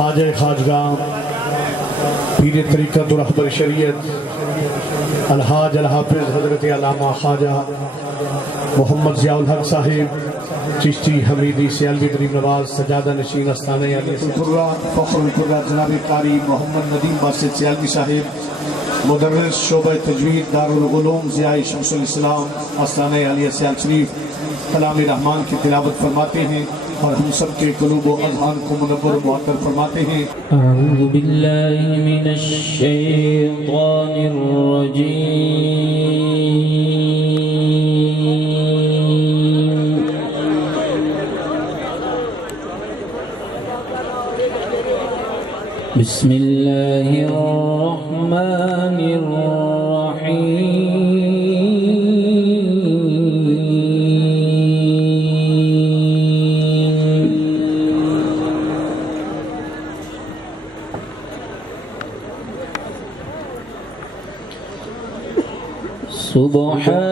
خواجہ خواجگاں پیر طریقت و رہبر شریعت الحاج الحافظ حضرت علامہ خواجہ محمد ضیاء الحق صاحب چشتی حمیدی سیالوی غریب نواز سجادہ نشین استانہ علیہ القرآ فخر القرآ جناب قاری محمد ندیم باسط سیالوی صاحب مدرس شعبہ تجوید دارالعلوم ضیاء شمس الاسلام استانہ علیہ سیال شریف کلام رحمان کی تلاوت فرماتے ہیں اور ہم سب کے قلوب و اذہان کو منور و معطر فرماتے ہیں۔ اعوذ باللہ من الشیطان الرجیم بسم اللہ الرحمن الرحیم سبحان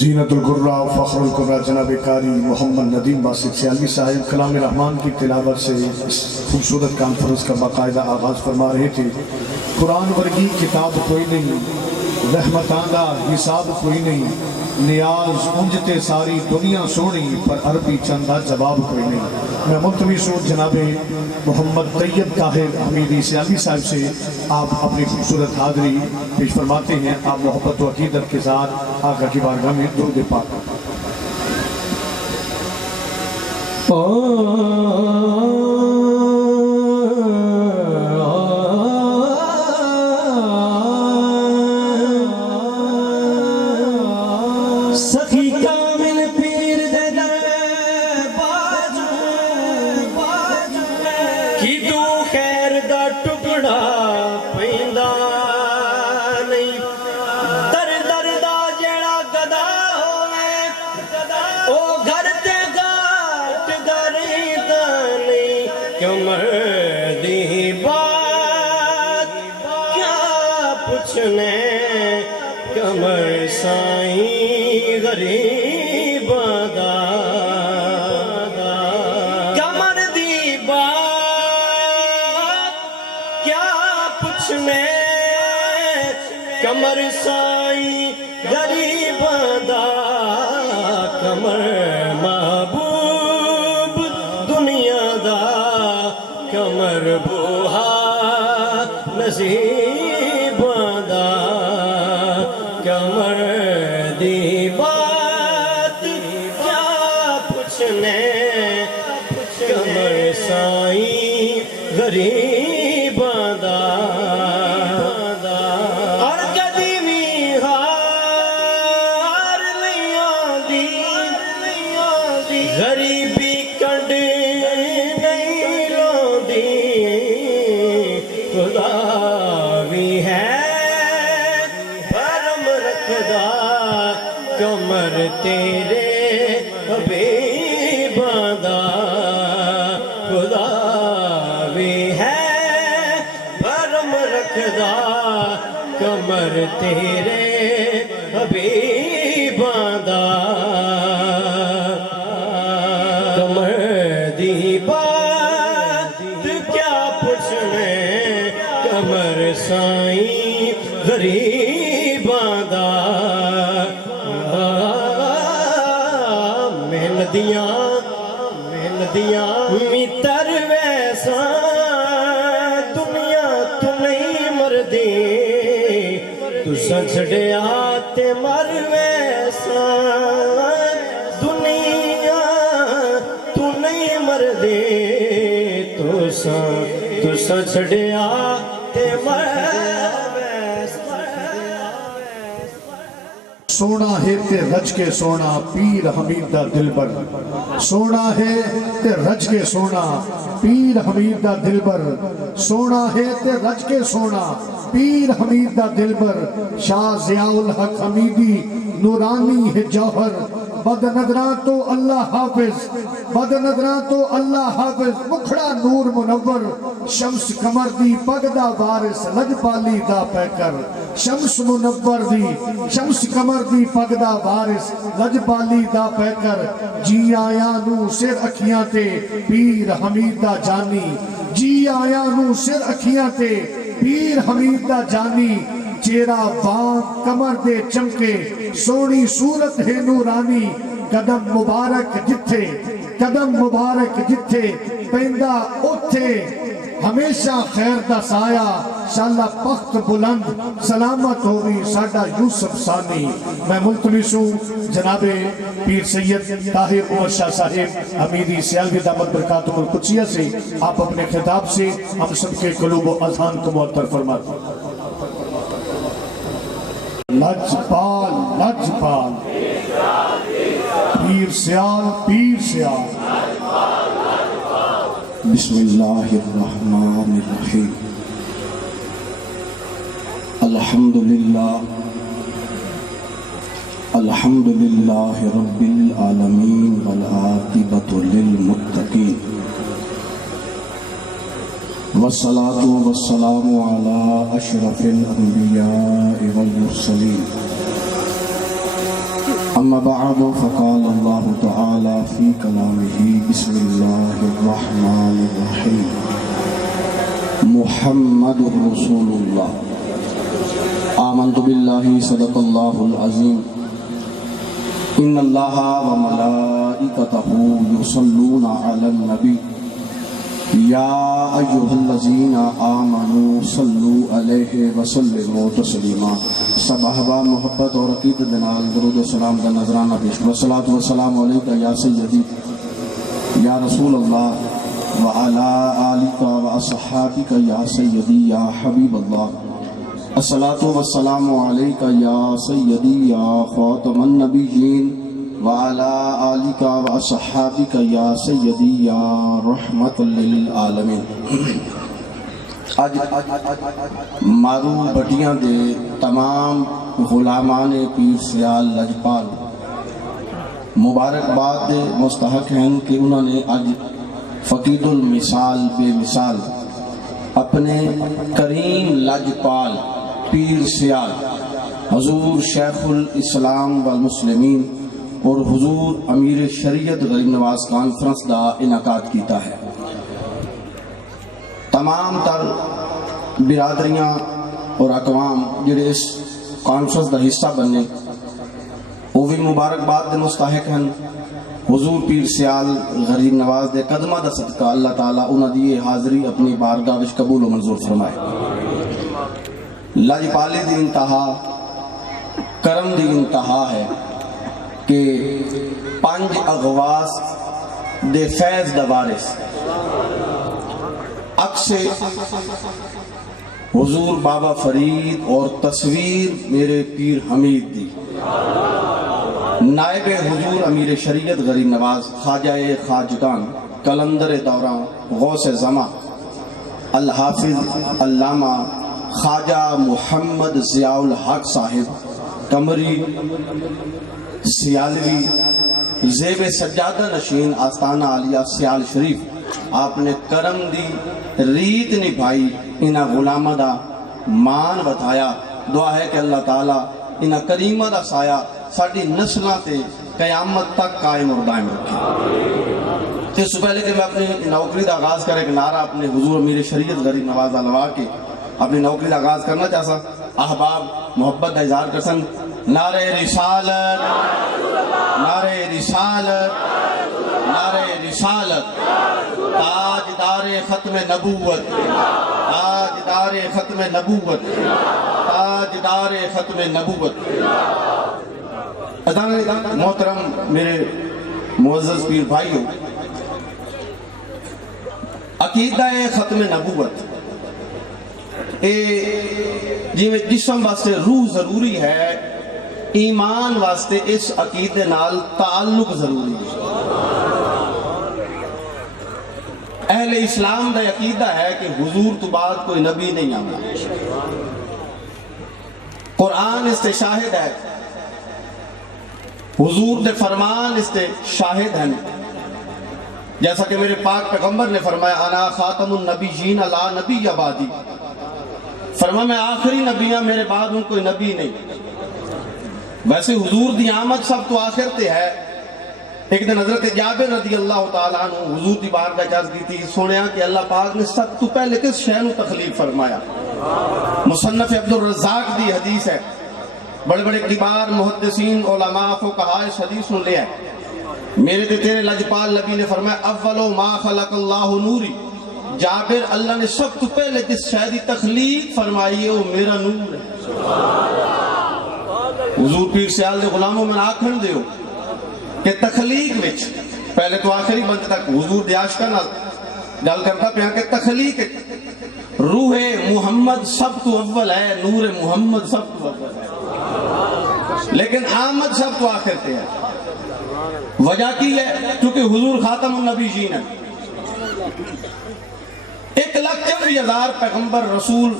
زینت القرآ فخر القرآ جناب قاری محمد ندیم باسط سیالوی صاحب کلام رحمان کی تلاوت سے خوبصورت کانفرنس کا باقاعدہ آغاز فرما رہے تھے۔ قرآن ورگی کتاب کوئی نہیں، رحمتاندہ حساب کوئی نہیں، نیاز انجتے ساری دنیا سونی پر عربی چندہ جواب کوئی نہیں۔ میں ملتمس ہوں جناب محمد طیب طاہر حمیدی سیالی صاحب سے آپ اپنی خوبصورت حاضری پیش فرماتے ہیں۔ آپ محبت و عقیدت کے ساتھ آقا کی بارگاہ میں درود پاک سخی کامل پیر دے در باجو کی تو خیر دا ٹکڑا پیندا نہیں در در دا جڑا گدا ہوئے او گھر تے گاٹ دریدا نہیں کمر دی بات کیا پوچھنے کمر سائیں غریب دا کمر دی بات کیا پوچھنے کمر سائیں غریب دا کمر محبوب دنیا دا کمر بوہا نصیب دا کمر دی بات کیا پوچھنے کمر سائیں غریب دا اور کدی بھی ہار لیاں دی غریبی کنڈ نہیں لوندی خدا بھی ہے کمر تیرے حبیب دا خدا بھی ہے بھرم رکھدا کمر تیرے حبیب دا کمر دی بات کیا پوچھنے کمر سائیں غریب دا مہندیاں متر ویسا دنیا تو نہیں مردی تو سچڑیا تے مر ویسا دنیا تو نہیں مردی تو سچڑیا تے مر سونا ہے تے رج کے سونا پیر حمید دا دلبر سونا ہے تے رج کے سونا پیر حمید دا دلبر سونا ہے تے رج کے سونا پیر حمید دا دلبر شاہ ضیاء الحق حمیدی نورانی ہے جوہر بد نظراں تو اللہ حافظ بد نظراں تو اللہ حافظ مکھڑا نور منور شمس کمر دی پگ دا وارث لجپالی دا پیکر شمس منور دی شمس کمر دی پگ دا وارث لجپالی دا پیکر جی آیا نو سر اکھیاں تے پیر حمید دا جانی جی آیا نو سر اکھیاں تے پیر حمید دا جانی چیرا بان کمر دے چمکے سونی صورت ہے نورانی قدم مبارک جتھے پیندہ اوتھے ہمیشہ خیر دا سایہ شاللہ پخت بلند سلامت ہوئی ساڈا یوسف ثانی۔ میں ملتمس ہوں جناب پیر سید طاہر عمر شاہ صاحب حمیدی سیالوی دامت برکاتہ القدسیہ سے آپ اپنے خطاب سے ہم سب کے قلوب و اذہان کو معطر فرماتے ہیں۔ لجپال لجپال پیر سیال بسم اللہ الرحمن الرحیم الحمدللہ رب العالمین والعاقبۃ للمتقین والصلاة والسلام علی اشرف الانبیاء والمرسلین اما بعد فقال اللہ تعالی فی کلامہ بسم اللہ الرحمن الرحیم محمد رسول اللہ آمنت باللہ صدق اللہ العظیم ان اللہ و ملائکتہ یصلون علی النبی یا ایھا الذین آمنوا صلوا علیہ وسلموا تسلیما. سب احباب محبت اور عقیدت نال درود و سلام کا نذرانہ پیش کرو. الصلاۃ والسلام علیکہ یا سیدی یا رسول اللہ وعلی آلک و اصحابک یا سیدی یا حبیب اللہ. الصلاۃ والسلام علیکہ یا سیدی یا خاتم النبیین وعلی آلک و اصحابک یا سیدی یا رحمت للعالمین. اج مارو بٹیاں دے تمام غلامان پیر سیال لجپال مبارکباد دے مستحق ہیں کہ انہوں نے اج فقید المثال بے مثال اپنے کریم لجپال پیر سیال حضور شیخ الاسلام والمسلمین اور حضور امیر شریعت غریب نواز کانفرنس دا انعقاد کیتا ہے. تمام تر برادریاں اور اقوام جڑے اس کانفرنس دا حصہ بننے وہ بھی مبارکباد دے مستحق ہیں. حضور پیر سیال غریب نواز دے قدمہ دا صدقہ اللہ تعالیٰ انہاں دی حاضری اپنی بارگاہ وچ قبول و منظور فرمائے. لجپالی دی انتہا کرم دی انتہا ہے کہ 5 اغواس دے فیض دا وارث عکس حضور بابا فرید اور تصویر میرے پیر حمید دی نائب حضور امیر شریعت غریب نواز خواجہ خواجگان کلندر دوران غوث زمان الحافظ علامہ خواجہ محمد ضیاء الحق صاحب قمری سیالوی زیب سجادہ نشین آستانہ عالیہ سیال شریف آپ نے کرم دی ریت نبھائی انہا غلامہ دا مان بتایا. دعا ہے کہ اللہ تعالیٰ انہا کریمہ دا سایہ ساڑھی نسلہ تے قیامت تک قائم اور دائم رکھے. اس سے پہلے کہ میں اپنی نوکری دا آغاز کرے ایک نعرہ اپنے حضور امیر شریعت غریب نواز علوہ کے اپنی نوکری دا آغاز کرنا چاہتا. احباب محبت دا اظہار کرسن. نعرہ رسالت، نعرہ رسالت، نعرہ رسالت. تاجدار ختم نبوت، تاجدار ختم نبوت، تاجدار ختم نبوت. محترم میرے معزز پیر بھائیوں، عقیدہ ختم نبوت جسم واسطے روح ضروری ہے، ایمان واسطے اس عقیدے نال تعلق ضروری ہے. اہل اسلام دا عقیدہ ہے کہ حضور تو بعد کوئی نبی نہیں آنا. قرآن اس تے شاہد ہے، حضور دے فرمان اس تے شاہد ہیں. جیسا کہ میرے پاک پیغمبر نے فرمایا انا خاتم النبیین لا نبی بعدی، فرمایا میں آخری نبی ہوں، میرے بعد ہوں کوئی نبی نہیں. ویسے حضور دی آمد سب تو آخر تے ہے. ایک دن حضرت جابر رضی اللہ تعالیٰ عنہ حضور دی بارگاہ اجازت دی تھی، سنیا کہ اللہ پاک نے سب تو پہلے کس شے نو تخلیق فرمایا. مصنف عبد الرزاق دی حدیث ہے. بڑے بڑے کبار محدثین علماء فقہاء اس حدیث نو لے آئے. میرے تے تیرے لجپال نبی نے فرمایا اولو ما خلق اللہ نوری. جابر اللہ نے سب تو پہلے جس شے دی تخلیق فرمائی ہے وہ میرا نور ہے. حضور پیر سیال دے غلاموں میں آکھن دیو کہ تخلیق وچ پہلے تو آخری بند تک حضور دے عاشقاں نال گل کرتا پیا کہ تخلیق روح محمد سب تو اول ہے، نور محمد سب تو اول ہے، لیکن آمد سب تو آخر تے ہے. وجہ کی ہے؟ کیونکہ حضور خاتم النبیین ہے. 1,40,000 پیغمبر رسول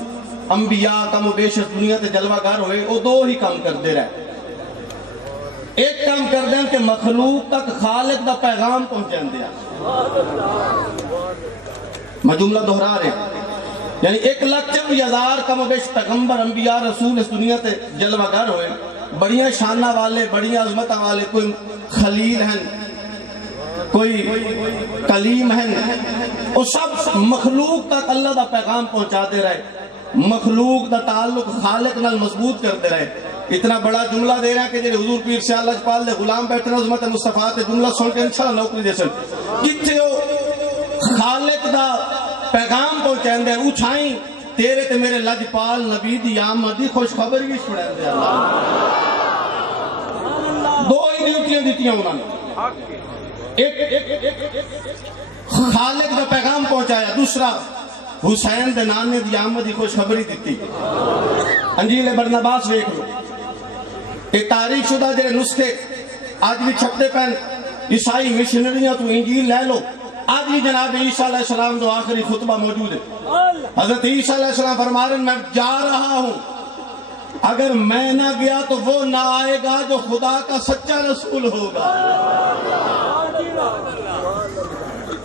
انبیاء کم و بیش دنیا تے جلوہ گر ہوئے، وہ دو ہی کام کر دے رہے. ایک کام کر دیں کہ مخلوق تک خالق دا پیغام پہنچیں دیا. میں جملہ دہرا رہے یعنی 1,40,000 کم و بیش پیغمبر انبیاء رسول اس دنیا تے جلوہ گر ہوئے، بڑیاں شانہ والے، بڑیاں عظمتہ والے، کوئی خلیل ہیں، کوئی کلیم ہیں، وہ سب مخلوق تک اللہ دا پیغام پہنچا دے رہے، مخلوق دا تعلق خالق نال مضبوط کر دے رہے. اتنا بڑا جملہ دے رہا ہے کہ جنہیں حضور پیر سیال لجپال دے غلام بیٹھنا عظمت مصطفیٰ تے جملہ سن کے انشاءاللہ نوکری دے سن کتے ہو خالق دا پیغام پہنچائیں دے اچھائیں تیرے تے میرے لجپال نبی دی آمد دی خوش خبر بھی چھڑائیں دے اللہ دو ہی ڈیوٹیاں دیتیاں انہوں نے ایک خالق دا پیغام پہنچایا دوسرا حسین دے نانے دی آمد دی خوش خبری دیتی انجیل برنباس ویکھ لو یہ تاریخ شدہ جڑے نسخے آج بھی چھپتے پہن عیسائی مشنریاں تو انجیل لے لو آج بھی جناب عیسیٰ علیہ السلام تو آخری خطبہ موجود ہے حضرت عیسیٰ علیہ السلام فرما رہے ہیں میں جا رہا ہوں اگر میں نہ گیا تو وہ نہ آئے گا جو خدا کا سچا رسول ہوگا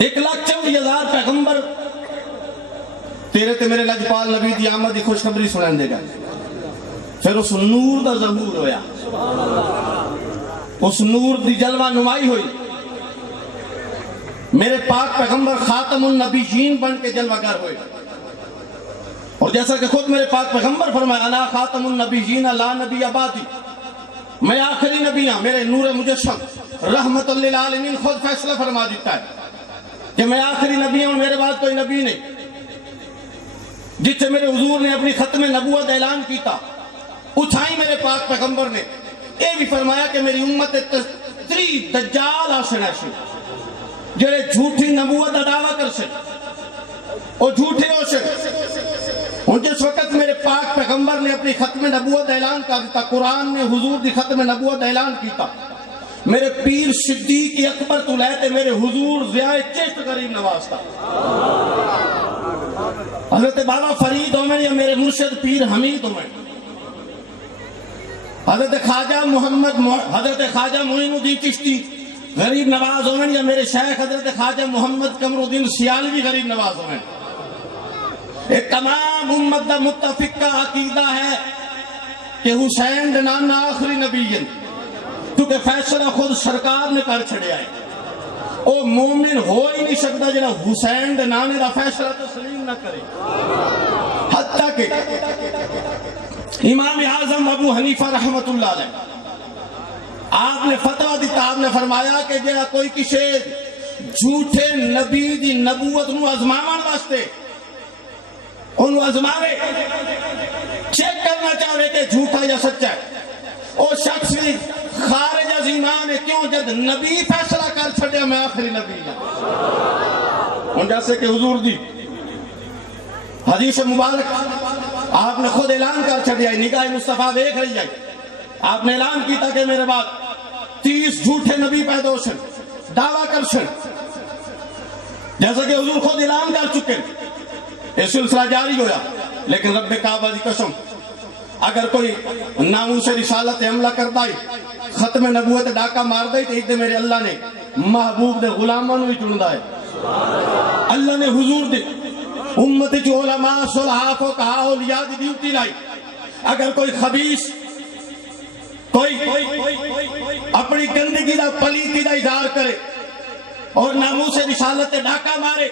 1,40,000 پیغمبر تیرے تے میرے لجپال نبی دی آمد دی خوشخبری سنائیں دے گا پھر اس نور دا ظہور ہویا اس نور دی جلوہ نمائی ہوئی میرے پاک پیغمبر خاتم النبیین بن کے جلوہ گر ہوئے اور جیسا کہ خود میرے پاک پیغمبر فرمایا انا خاتم النبیین لا نبی بعدی میں آخری نبی ہوں میرے نور مجسم رحمت للعالمین خود فیصلہ فرما دیتا ہے کہ میں آخری نبی ہوں میرے بعد کوئی نبی نہیں جس سے میرے حضور نے اپنی ختم نبوت اعلان کیتا اچھائی میرے پاک پیغمبر نے یہ بھی فرمایا کہ میری امت تری دجال آسن ایسے جڑے جھوٹی نبوت دا دعویٰ کر سے اور جھوٹے ہو سے اور جس وقت میرے پاک پیغمبر نے اپنی ختم نبوت اعلان کر دیتا قرآن نے حضور دی ختم نبوت اعلان کیتا میرے پیر صدیق اکبر تو لیتے میرے حضور ضیاء چشت قریب نوازتا حضرت بابا فرید ہومن یا میرے مرشد پیر حمید ہومن حضرت خواجہ معین الدین چشتی غریب نواز ہومن یا میرے شیخ حضرت خواجہ محمد قمر الدین سیالوی غریب نواز ہومن ایک تمام امت دا متفق کا عقیدہ ہے کہ حسین دنانا آخری نبی ہے کیونکہ فیصلہ خود سرکار نے کر چھڑے آئے او مومن ہو ہی نہیں سکتا جنہا حسین دنانے دا فیصلہ تسلیم نہ کرے حتیٰ کہ امام اعظم ابو حنیفہ رحمت اللہ علیہ آپ نے فتوہ دیتا آپ نے فرمایا کہ جہاں کوئی کسی جھوٹے نبی دی نبوت نو ازمامان واسطے انہوں ازماوے چیک کرنا چاہے کہ جھوٹا یا سچا ہے او شخص بھی خارج از ایمان ہے کیوں جد نبی فیصلہ کر چھڑیا میں آخری نبی ہوں ان جیسے کہ حضور دی حدیث مبارک آپ نے خود اعلان کر چھڑیا ہے نگاہ مصطفیٰ دیکھ رہی ہے آپ نے اعلان کیتا کہ میرے بعد 30 جھوٹے نبی پیدا ہو سن دعویٰ کر سن جیسا کہ حضور خود اعلان کر چکے یہ سلسلہ جاری ہویا لیکن رب کعبہ دی قسم اگر کوئی ناموس رسالت حملہ کرتا ہے ختم نبوت ڈاکہ مار دے تو ایک دے میرے اللہ نے محبوب دے غلاموں ہی چندہ ہے اللہ نے حضور دے امت جو علماء صلحاف و کہا اولیاء دی ڈیوٹی لائی اگر کوئی خبیث کوئی اپنی گندگی دا پلیتی دا اظہار کرے اور ناموس رسالت ڈاکہ مارے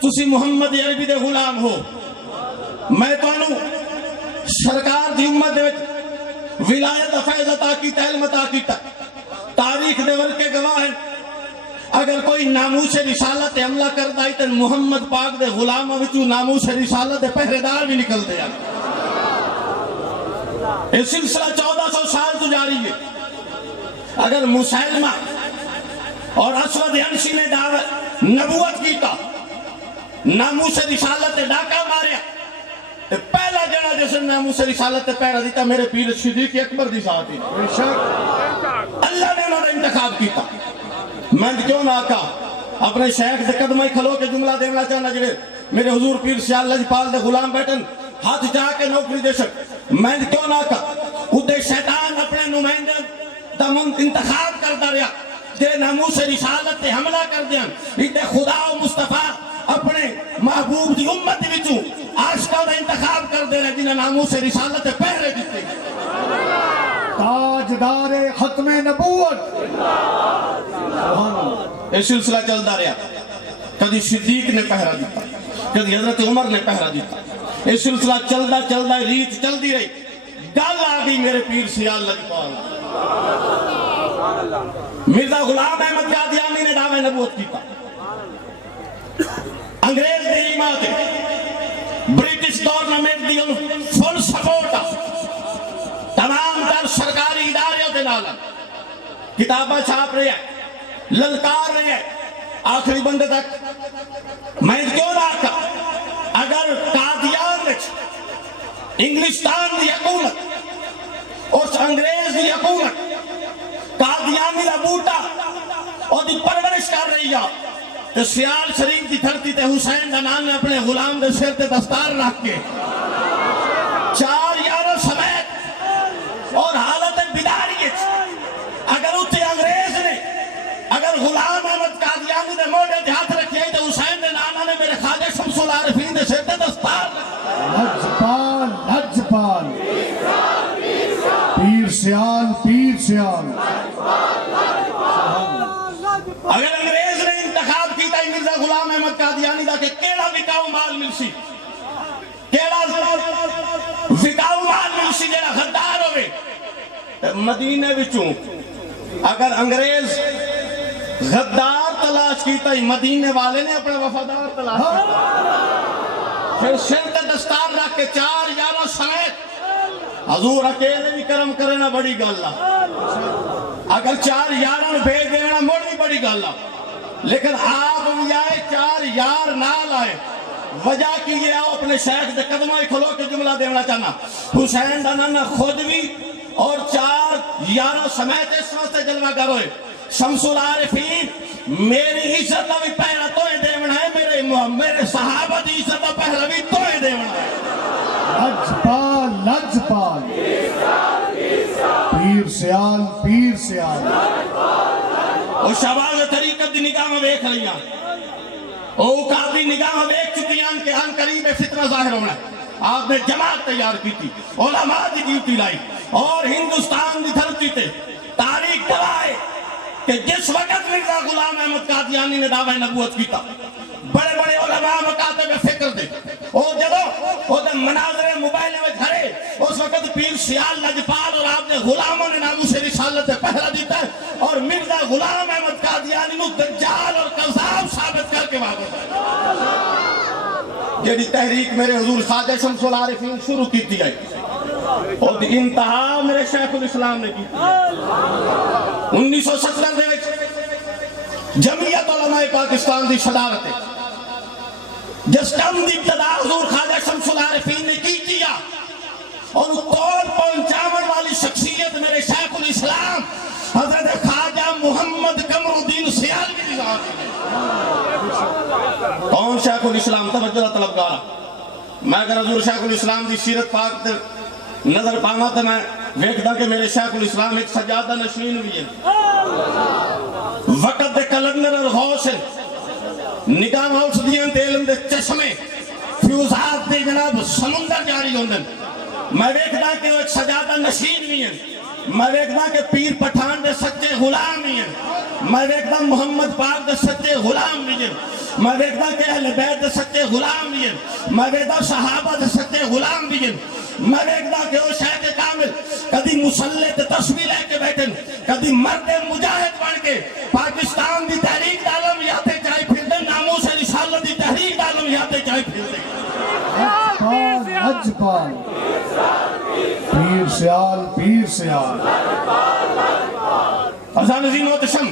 تسی محمد عربی دے غلام ہو میں تو انہوں سرکار دی امت دے ولایت فیض عطا کیتا علم عطا کیتا تاریخ دے ورکے گواہ ہیں اگر کوئی ناموس رسالت حملہ کرتا ہے تو محمد پاک دے غلامہ وچوں ناموس رسالت پہرے دار بھی نکل دیا یہ سلسلہ 1400 سال تو جاری ہے اگر مسلمہ اور اسود عنسی نے دعوت نبوت کیتا ناموس رسالت ڈاکہ ماریا پہلا جڑا جیسے ناموس رسالت پہرا دیتا میرے پیر صدیق اکبر دی ساتھی اللہ نے انہوں نے انتخاب کیتا میں کیوں نہ آقا اپنے شیخ سے قدمہ کھلو کے جملہ دینا چاہنا جڑے میرے حضور پیر سیال لجپال دے غلام بیٹھن ہاتھ جا کے نوکری دے سک میں کیوں نہ آقا ادھے شیطان اپنے نمائندے دا انتخاب کرتا رہا جے ناموس رسالت تے حملہ کر دیا ادھے خدا و مصطفیٰ اپنے محبوب دی امت وچوں عاشقوں دا انتخاب کر دے رہے جنہیں ناموس رسالت پہرے دیتے تاجدار ختم نبوت یہ سلسلہ چلتا رہا کدی صدیق نے پہرا دیتا کدی حضرت عمر نے پہرا دیتا یہ سلسلہ چلتا ریت چلتی رہی گل آ گئی میرے پیر سیال لجپال مرزا غلام احمد قادیانی نے دعوی نبوت کیتا انگریز دی حمایت برٹش گورنمنٹ دی فل سپورٹ تمام تر سرکاری ادارے دے نال کتاباں چھاپ رہے ہیں للکار رہے ہیں آخری بندے تک میں کیوں نہ آتا اگر قادیان وچ انگلستان دی حکومت اس انگریز دی حکومت قادیانی دا بوٹا اور دی پرورش کر رہی ہے تو سیال شریف دی دھرتی تے حسین دا نام نے اپنے غلام دے سر تے دستار رکھ کے 4 یاروں سمیت اور حالت بیداریت اگر اتنے انگریز نے اگر غلام احمد قادیانی دے موڑے دے ہاتھ رکھے تو حسین دے نانا نے میرے خواجہ شمس العارفین دے سر تے دستار لجپال لجپال پیر سیال پیر سیال اگر انگریز نے انتخاب کیتا ہے مرزا غلام احمد قادیانی دا کہ کیڑا وکاؤ مال ملسی کیڑا وکاؤ مال ملسی جیڑا غدار ہوئے مدینے وچوں اگر انگریز غدار تلاش کیتا ہے مدینے والے نے اپنے وفادار تلاش کیتا پھر سر تے دستار رکھ کے 4 یاروں سمیت حضور اکیلے بھی کرم کرنا بڑی گل اگر 4 یاروں بھیج دینا مڑ بھی بڑی گل لیکن آپ بھی آئے 4 یار نال آئے وجہ کی یہ آؤ اپنے شیخ دے قدمہ کھلو کے جملہ دینا چاہنا حسین دنانا خود بھی اور 4 یاروں سمیت اس وقت جلوہ کروئے شمس العارفین میری عزت دا بھی پہلا توئے دیونا ہے میرے صحابہ دی عزت دا پہلا بھی توئے دیونا ہے لجپال لجپال پیر سیال پیر سیال اور شہباز طریقت دی نگاہ میں دیکھ لیاں او قاضی نگاہ میں دیکھ چکیاں کہ ہم قریب فتنہ ظاہر ہونا ہے آپ نے جماعت تیار کی تھی علماء دی ڈیوٹی لائی اور ہندوستان دی دھرتی تے تاریخ گواہ کہ جس وقت مرزا غلام احمد قادیانی نے دعوی نبوت کیتا بڑے بڑے علماء مکاتب فکر دے اور جدو مناظر موبائل میں گھرے اس وقت پیر سیال لجپال اور آپ نے غلاموں نے ناموس رسالت پہلا دیتا ہے اور مرزا غلام احمد قادیانی نو دجال اور قذاب ثابت کر کے واپس جیڑی تحریک میرے حضور خواجہ شمس العارفین شروع کی ہے اور انتہا میرے شیخ الاسلام نے کی 1917 دے جمعیت علماء پاکستان دی صدارت ہے جس کم دی ابتدا حضور خواجہ شمس العارفین نے کی کیا اور طور پہنچاون والی شخصیت میرے شیخ الاسلام حضرت خواجہ محمد قمر الدین سیال کی ذات کون شیخ الاسلام توجہ طلبگارا میں اگر حضور شیخ الاسلام دی سیرت پاک نظر پانا تو میں ویکھدا کہ میرے شیخ الاسلام ایک سجادہ نشین بھی ہے وقت دے کلندر اور غوث نگاہ موس دیاں تے علم دے چشمے فیوزات دے جناب سمندر جاری ہوندن میں ویکھدا کہ وہ ایک سجادہ نشین بھی ہیں میں ویکھدا کہ پیر پٹھان دے سچے غلام بھی ہیں میں ویکھدا محمد پاک دے سچے غلام بھی ہیں میں ویکھدا کہ اہل بیت دے سچے غلام بھی ہیں میں ویکھدا صحابہ دے سچے غلام بھی ہیں میں ویکھدا کہ وہ شیخ کامل کدی مسلح تے تسبیح لے کے بیٹھن کدی مرد مجاہد بن کے پاکستان دی تحریک عالم یاتے چاہے پھردن ناموس رسالت دی تحریک عالم یاتے چاہے پھردن لجپال پیر سیال پیر سیال ازان عظیم و تشم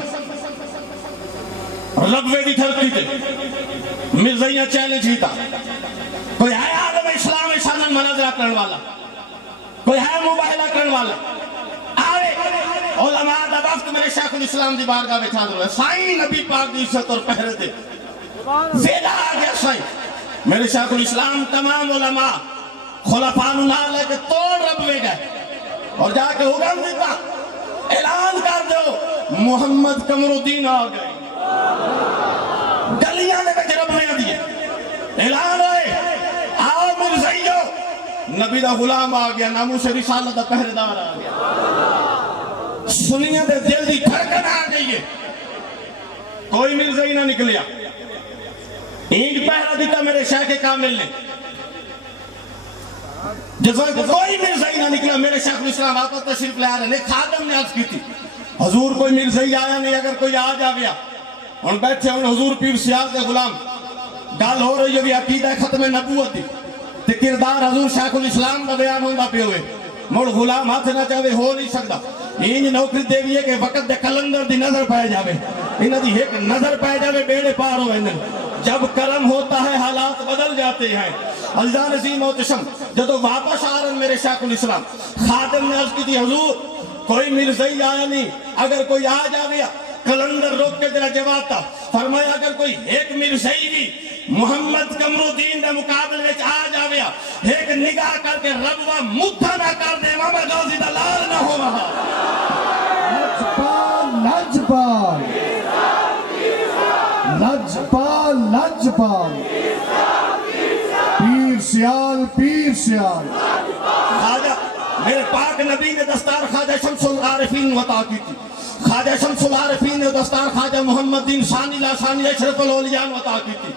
ربوے دی دھرتی تے مرزائیاں چیلنج ہی تھا کوئی ہے عالم اسلام شانن مناظرہ کرن والا کوئی ہے مباہلہ کرن والا آئے علماء دا وقت میرے شیخ الاسلام دی بارگاہ میں حاضر ہے سائیں نبی پاک دی عزت اور پہرے دے ویلا آ گیا سائیں میرے شیخ الاسلام تمام علماء خلفاء اللہ علیہ کے توڑ ربوے گئے اور جا کے حکم دیتا اعلان کر دو محمد قمر الدین آ گئے گلیاں دے بچ ربوے دیئے اعلان آئے آؤ مرزائیو نبی دا غلام آ گیا ناموس رسالت دا پہردار آ گیا سنیاں دے دل دی دھڑکن آ گئی ہے کوئی مرزائی نہ نکلیا اینٹ پہرا دیتا میرے شیخ کامل نے جس وقت کوئی مرزائی نہ نکلا میرے شیخ الاسلام واپس تشریف لے آ رہے ہیں خادم نے عرض کی تھی حضور کوئی مرزائی آیا نہیں اگر کوئی آ جا گیا ہن بیٹھے ہن حضور پیر سیال دے غلام گل ہو رہی ہے بھی عقیدہ ختم نبوت دی تے کردار حضور شیخ الاسلام دا بیان ہوندا پیا ہوئے مڑ غلام ہاتھ نہ چاہے ہو نہیں سکتا انج نوکری دے بھی ہے کہ وقت دے کلندر دی نظر پائے جاوے انہاں دی ایک نظر پائے جاوے بیڑے پار ہو ویندن جب کرم ہوتا ہے حالات بدل جاتے ہیں عزیزان عظیم محتشم جدو واپس آ رہے میرے شیخ الاسلام خادم نے عرض کی تھی حضور کوئی مرزائی آیا نہیں اگر کوئی آ جا گیا کلندر روک کے ذرا جواب تھا فرمایا اگر کوئی ایک مرزائی بھی محمد قمرالدین دے مقابل وچ آ جا گیا ایک نگاہ کر کے ربوا متھا نہ کر دے محمد غازی دا لال نہ ہو رہا لجپال لجپال لجپال پیر سیال پیر سیال خواجہ میرے پاک نبی نے دستار خواجہ شمس العارفین عطا کی تھی خواجہ شمس العارفین نے دستار خواجہ محمد دین ثانی لاشانی اشرف الاولیاء عطا کی تھی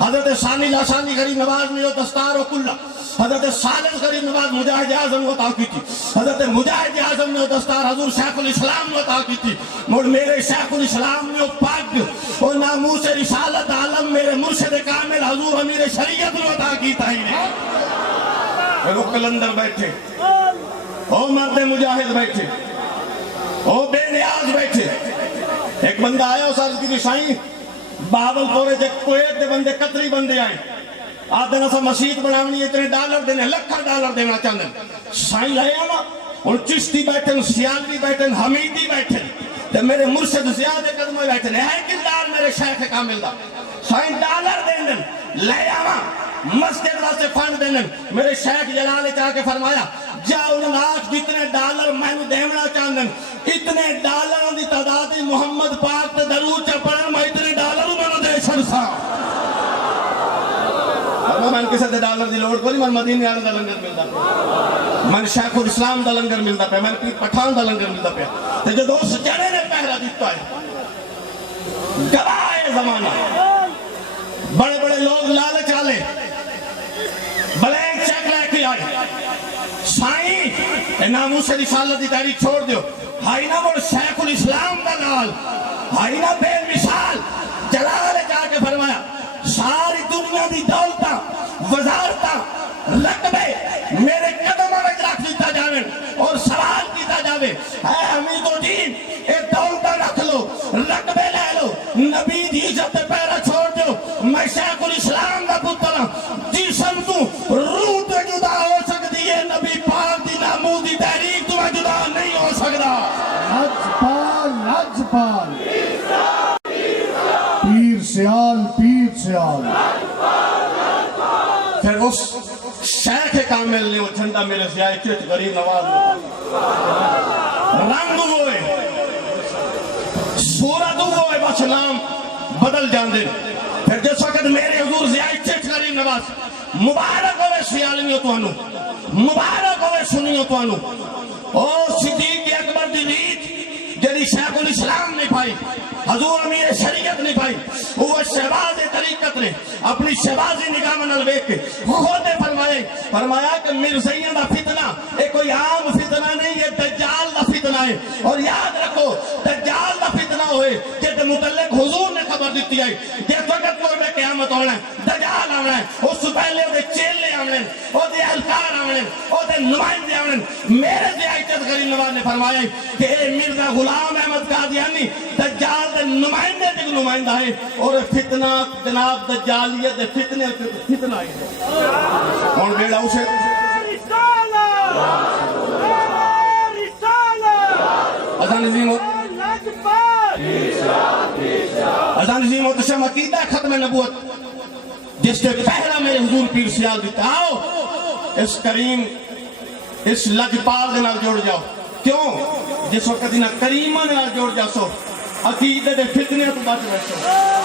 حضرت ثانی لاشانی غریب نواز نے دستار و کلہ حضرت سالم غریب نواز مجاہد اعظم عطا کی تھی حضرت مجاہد اعظم نے دستار حضور شیخ الاسلام عطا کی تھی مڑ میرے شیخ الاسلام نے پاک اور ناموس رسالت عالم میرے مرشد کامل حضور امیر شریعت نے عطا کی تھی وہ کلندر بیٹھے او مرد مجاہد بیٹھے او بے نیاز بیٹھے ایک بندہ آیا اس عرض کی دشائیں باول پورے جک کویت دے بندے قطری بندے آئیں آدھے نسا مسجد بناونی اتنے ڈالر دینے لکھا ڈالر دینا چاہتے سائیں لائے آما اور چشتی بیٹھیں سیالوی بیٹھیں حمیدی بیٹھیں تے میرے مرشد زیادہ قدمہ بیٹھیں ہے کردار میرے شیخ کامل دا سائیں ڈالر دینے لائے آما مسجد واسے فنڈ دینے میرے شیخ جلالے چاہ کے فرمایا جاؤ ناک جتنے ڈالر میں نے دیونا چاندن اتنے ڈالر دی تعدادی محمد پاک تے درود چا پڑھن میں اتنے ڈالر میں نے دے چھڑسا میں کسی دے ڈالر دی لوڑ کو نہیں من مدینہ آنے دا لنگر ملتا پہ من شیخ الاسلام دا لنگر ملتا پہ من پیر پٹھان دا لنگر ملتا پہ تے جو دوست جڑے نے پہرا دیتا ہے گواہ زمانہ بڑے بڑے لوگ لالچ آلے بلینک چیک لے کے آئے سائیں ناموس رسالت دی تاریخ چھوڑ دیو ہائی نا وہ شیخ الاسلام دا نال ہائی نا بے مثال جلال جا کے فرمایا ساری دنیا دی دولتا وزارتا رقبے میرے قدموں میں رکھ دیتا جاوے اور سوال کیتا جاوے اے حمید و دین اے دولتا رکھ لو رقبے لے لو نبی دی عزت پیرا چھوڑ دیو میں شیخ الاسلام دا پتر جسم تو روح تے جدا ہو سکتی ہے نبی پاک دی نامود دی تحریک تو جدا نہیں ہو سکتا لجپال لجپال پیر سیال پیر سیال پھر اس شیخ کامل نے وہ جھنڈا میرے سے آئے چٹ غریب نواز رنگ ہوئے صورت ہوئے بس نام بدل جان دے پھر جس وقت میرے حضور زیائی چٹ غریب نواز مبارک ہوئے سیالنیوں تو انو مبارک ہوئے سنیوں تو انو او صدیق اکبر دی نیت جلی شیخ الاسلام نے پائی حضور امیر شریعت نے پائی وہ شہباز طریقت نے اپنی شہبازی نگاہ میں نلویک کے خود نے فرمایا کہ مرزائیوں دا فتنہ ایک کوئی عام فتنہ نہیں یہ دجال دا فتنہ ہے اور یاد رکھو دجال دا فتنہ ہوئے کہ متعلق حضور نے خبر دیتی ہے جس وقت کوئی میں قیامت ہونا ہے دجال آنا ہے اس سے پہلے وہ چیلے آنے وہ دے اہلکار آنے وہ دے نمائندے آنے میرے دے عزت غریب نواز نے فرمایا کہ اے مرزا غلام احمد قادیانی دجال دے نمائندے دے نمائندہ ہے اور فتنہ جناب دجالیت دے فتنہ ہے اور بیڑا اسے اذان عظیم محتشم عقیدہ ختم نبوت جس کے پہلا میرے حضور پیر سیال دیتا آؤ اس کریم اس لجپال دے نال جوڑ جاؤ کیوں جس وقت انہاں کریمہ دے نال جوڑ جاؤ سو عقیدے دے فتنے تو بچ بیٹھو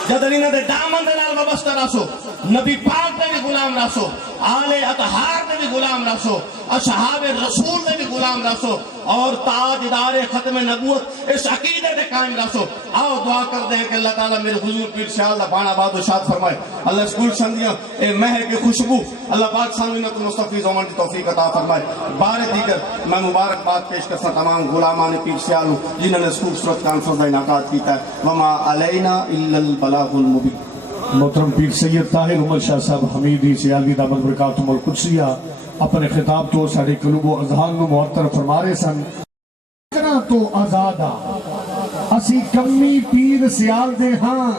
جد انہاں دے دامن دے نال وابستہ راسو نبی پاک دے غلام راسو آل اطہار نے بھی غلام رسو، اصحاب رسول نے بھی غلام رسو، اور تاجدار ختم نبوت اس عقیدے دے قائم رسو۔ آؤ دعا کر دیں کہ اللہ تعالیٰ میرے حضور پیر سے اللہ بانا باد و شاد فرمائے، اللہ اسکول سندیاں اے مہک خوشبو اللہ پاک سامنت مصطفی زمان کی توفیق عطا فرمائے۔ بار دیگر میں مبارکباد پیش کرتا تمام غلامان پیر سیالوں جنہوں نے اس خوبصورت کانفرنس کا انعقاد کیتا ہے۔ وما علینا الا البلاغ المبین۔ محترم پیر سید طاہر عمر شاہ صاحب حمیدی سیالوی دامت برکاتہم القدسیہ اپنے خطاب تو ساڑھے قلوب و اذہان نو معطر فرما رہے سن۔ فکرہ تو آزادہ اسی کمی پیر سیال دے ہاں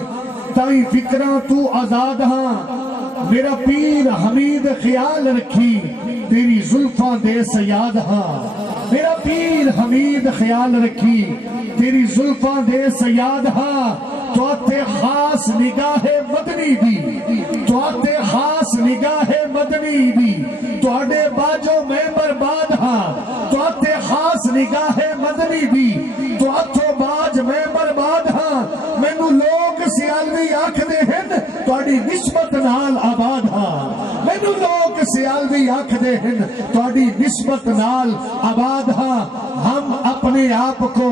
تائی فکرہ تو آزاد ہاں، میرا پیر حمید خیال رکھی تیری زلفاں دے سیاد ہاں، میرا پیر حمید خیال رکھی تیری زلفاں دے سیاد ہاں، تو آتے خاص نگاہ مدنی دی، تو آتے خاص نگاہ مدنی دی، تو آڑے باجو میں برباد ہاں، تو آتے خاص نگاہ مدنی دی، تو آتھو باج میں برباد ہاں، میں نو لوگ سیالوی آنکھ دے ہیں تو آڑی نسبت نال آباد ہاں، میں نو لوگ سیالوی آنکھ دے ہیں تو آڑی نسبت نال آباد ہاں۔ ہم اپنے آپ کو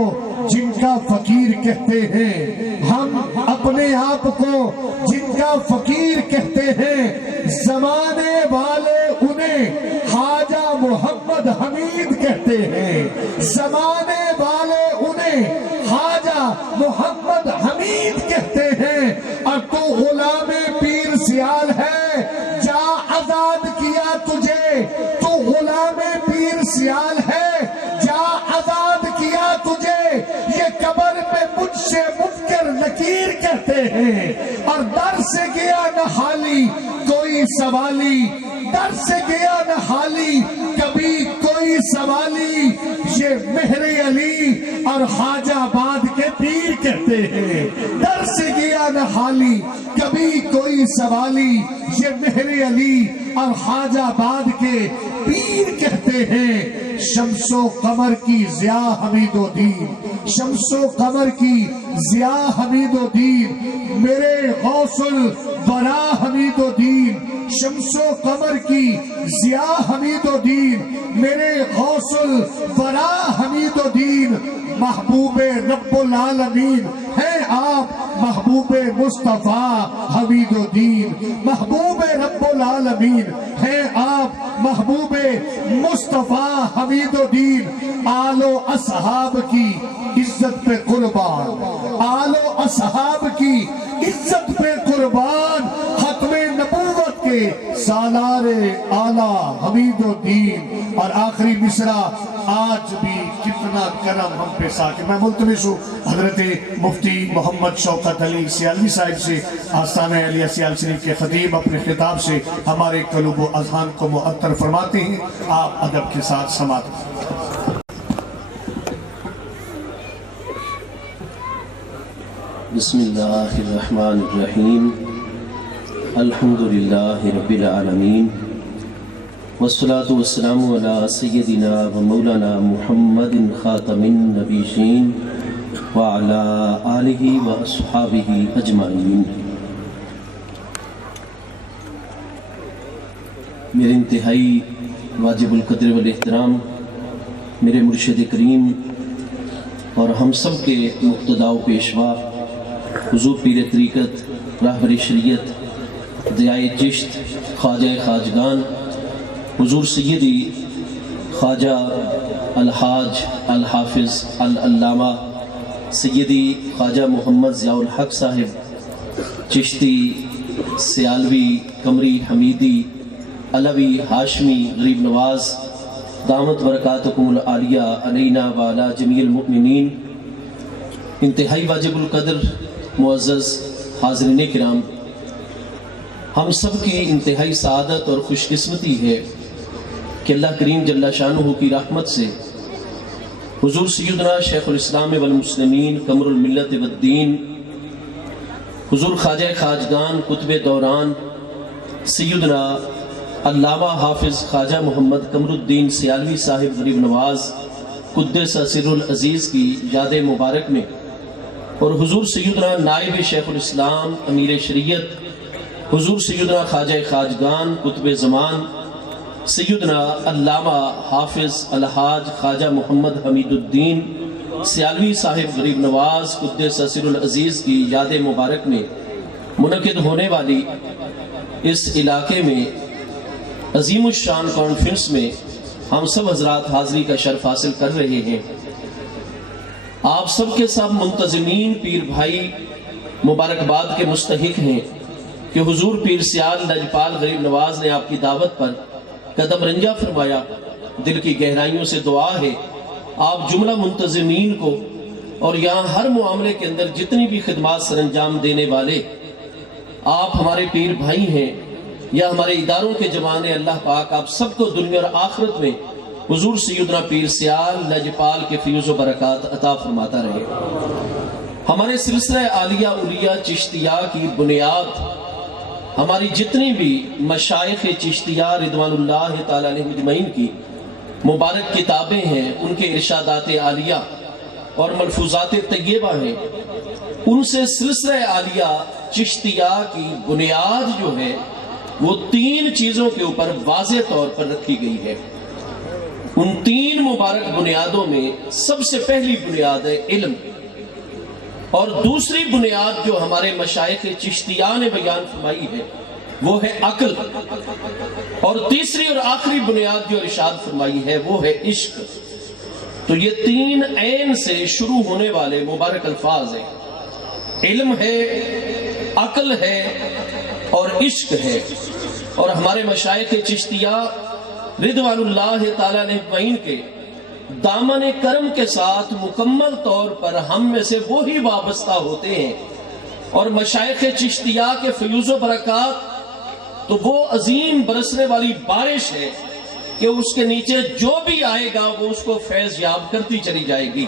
جن کا فقیر کہتے ہیں، ہم اپنے آپ کو جن کا فقیر کہتے ہیں، زمانے والے انہیں خواجہ محمد حمید کہتے ہیں، زمانے والے انہیں خواجہ محمد حمید کہتے ہیں، اور تو غلام پیر سیال ہے، جا آزاد کیا تجھے، تو غلام پیر سیال ہے، جا آزاد کیا تجھے، یہ قبر میں مجھ سے منکر نکیر کہتے ہیں، اور در سے گیا نہ خالی کوئی سوالی، در سے گیا نہ خالی کبھی کوئی سوالی، یہ مہر علی اور خواجہ آباد کے پیر کہتے ہیں، در سے گیا نہ خالی کبھی کوئی سوالی، یہ مہر علی اور خواجہ آباد کے پیر کہتے ہیں۔ شمس و قمر کی ضیاء حمید و دین، شمس و قمر کی ضیاء حمید و دین، میرے غوث الورا حمید و دین، شمس و قمر کی ضیاء حمید و دین، میرے غوث الورا حمید و دین، محبوب رب العالمین ہیں آپ، محبوب مصطفیٰ حمید و دین، محبوب رب العالمین ہیں آپ، محبوب مصطفیٰ حمید و دین۔ آل و اصحاب کی عزت پہ قربان، آل و اصحاب کی عزت پہ قربان، ختم نبوت کے سالار اعلیٰ حمید و دین۔ اور آخری مصرع آج بھی کتنا کرم ہم پہ ساکے، میں ملتمس ہوں حضرت مفتی محمد شوکت علی سیالوی صاحب سے، آستانہ علیہ سیال شریف کے خطیب اپنے خطاب سے ہمارے قلوب و اذہان کو معطر فرماتے ہیں، آپ ادب کے ساتھ سماعت کریں۔ بسم اللہ الرحمن الرحیم، الحمدللہ رب العالمین، والصلاة والسلام علی سیدنا و مولانا محمد خاتم النبیین وعلی آلہ و اصحابہ اجمعین۔ میرے انتہائی واجب القدر والاحترام میرے مرشد کریم اور ہم سب کے مقتدا و پیشوا حضور پیر طریقت، راہبر شریعت، ضیائے چشت، خواجہ خواجگان، حضور سیدی خواجہ الحاج الحافظ العلامہ سیدی خواجہ محمد ضیاء الحق صاحب چشتی، سیالوی، قمری، حمیدی، علوی، ہاشمی، غریب نواز، دامت برکاتکم العالیہ علینا وعلی جمیع المؤمنین۔ انتہائی واجب القدر معزز حاضرین کرام، ہم سب کی انتہائی سعادت اور خوش قسمتی ہے کہ اللہ کریم جل شانہ کی رحمت سے حضور سیدنا شیخ الاسلام والمسلمین قمر الملت والدین، حضور خواجہ خواجگان قطب دوران سیدنا علامہ حافظ خواجہ محمد قمر الدین سیالوی صاحب غریب نواز قدس سر العزیز کی یاد مبارک میں، اور حضور سیدنا نائب شیخ الاسلام امیر شریعت حضور سیدنا خواجہ خواجگان قطب زمان سیدنا علامہ حافظ الحاج خواجہ محمد حمید الدین سیالوی صاحب غریب نواز قدس سر العزیز کی یاد مبارک میں منعقد ہونے والی اس علاقے میں عظیم الشان کانفرنس میں ہم سب حضرات حاضری کا شرف حاصل کر رہے ہیں۔ آپ سب کے سب منتظمین پیر بھائی مبارکباد کے مستحق ہیں کہ حضور پیر سیال لجپال غریب نواز نے آپ کی دعوت پر قدم رنجا فرمایا۔ دل کی گہرائیوں سے دعا ہے آپ جملہ منتظمین کو اور یہاں ہر معاملے کے اندر جتنی بھی خدمات سر انجام دینے والے آپ ہمارے پیر بھائی ہیں یا ہمارے اداروں کے جوان ہیں، اللہ پاک آپ سب کو دنیا اور آخرت میں حضور سیدنا پیر سیال لجپال کے فیض و برکات عطا فرماتا رہے۔ ہمارے سلسلہ عالیہ اولیاء چشتیہ کی بنیاد ہماری جتنی بھی مشائخ چشتیہ رضوان اللہ تعالی علیہ مجمعین کی مبارک کتابیں ہیں، ان کے ارشادات عالیہ اور ملفوظات طیبہ ہیں، ان سے سلسلہ عالیہ چشتیہ کی بنیاد جو ہے وہ 3 چیزوں کے اوپر واضح طور پر رکھی گئی ہے۔ ان 3 مبارک بنیادوں میں سب سے پہلی بنیاد ہے علم، اور دوسری بنیاد جو ہمارے مشائخ چشتیہ نے بیان فرمائی ہے وہ ہے عقل، اور تیسری اور آخری بنیاد جو ارشاد فرمائی ہے وہ ہے عشق۔ تو یہ 3 عین سے شروع ہونے والے مبارک الفاظ ہیں، علم ہے، عقل ہے اور عشق ہے۔ اور ہمارے مشائخ چشتیہ رضوان اللہ تعالی علیہ مجمعین کے دامن کرم کے ساتھ مکمل طور پر ہم میں سے وہی وابستہ ہوتے ہیں، اور مشائخ چشتیہ کے فیوز و برکات تو وہ عظیم برسنے والی بارش ہے کہ اس کے نیچے جو بھی آئے گا وہ اس کو فیض یاب کرتی چلی جائے گی،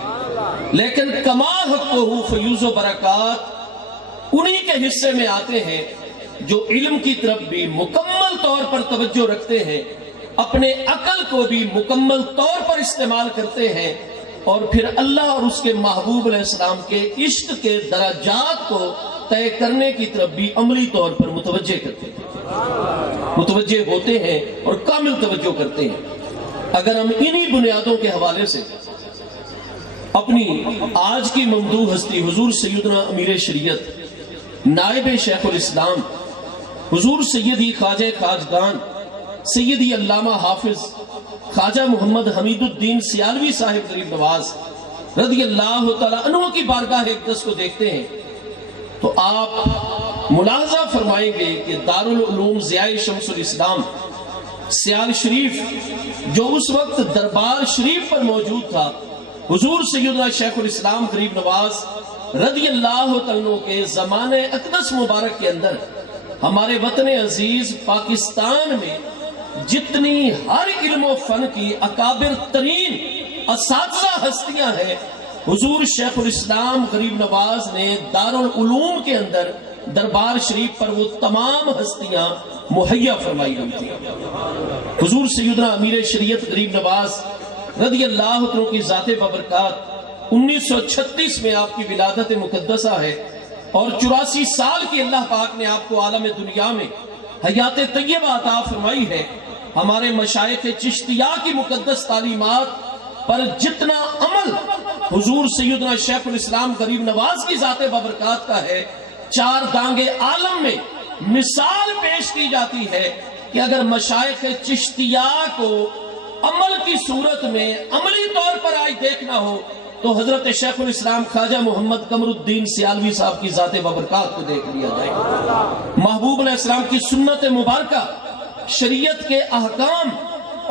لیکن کما حقہ فیوز و برکات انہی کے حصے میں آتے ہیں جو علم کی طرف بھی مکمل طور پر توجہ رکھتے ہیں، اپنے عقل کو بھی مکمل طور پر استعمال کرتے ہیں، اور پھر اللہ اور اس کے محبوب علیہ السلام کے عشق کے درجات کو طے کرنے کی طرف بھی عملی طور پر متوجہ کرتے ہیں، متوجہ ہوتے ہیں اور کامل توجہ کرتے ہیں۔ اگر ہم انہی بنیادوں کے حوالے سے اپنی آج کی ممدوح ہستی حضور سیدنا امیر شریعت نائب شیخ الاسلام حضور سیدی خواجہ خواجگان سیدی علامہ حافظ خواجہ محمد حمید الدین سیالوی صاحب غریب نواز رضی اللہ تعالیٰ عنہ کی بارگاہ اقدس کو دیکھتے ہیں تو آپ ملاحظہ فرمائیں گے کہ دارالعلوم ضیاء شمس الاسلام سیال شریف جو اس وقت دربار شریف پر موجود تھا، حضور سیدنا شیخ الاسلام غریب نواز رضی اللہ تعالیٰ کے زمانے اقدس مبارک کے اندر ہمارے وطن عزیز پاکستان میں جتنی ہر علم و فن کی اکابر ترین اساتذہ ہستیاں ہیں، حضور شیخ الاسلام غریب نواز نے دارالعلوم کے اندر دربار شریف پر وہ تمام ہستیاں مہیا فرمائی ہوئی تھی۔ حضور سیدنا امیر شریعت غریب نواز رضی اللہ عنہ کی ذات ببرکات 1936 میں آپ کی ولادت مقدسہ ہے، اور 84 سال کی اللہ پاک نے آپ کو عالم دنیا میں حیات طیبہ عطا فرمائی ہے۔ ہمارے مشائخ چشتیہ کی مقدس تعلیمات پر جتنا عمل حضور سیدنا شیخ الاسلام غریب نواز کی ذات ببرکات کا ہے، 4 دانگے عالم میں مثال پیش کی جاتی ہے کہ اگر مشائخ چشتیہ کو عمل کی صورت میں عملی طور پر آج دیکھنا ہو تو حضرت شیخ الاسلام خواجہ محمد قمر الدین سیالوی صاحب کی ذات ببرکات کو دیکھ لیا جائے۔ محبوب علیہ السلام کی سنت مبارکہ، شریعت کے احکام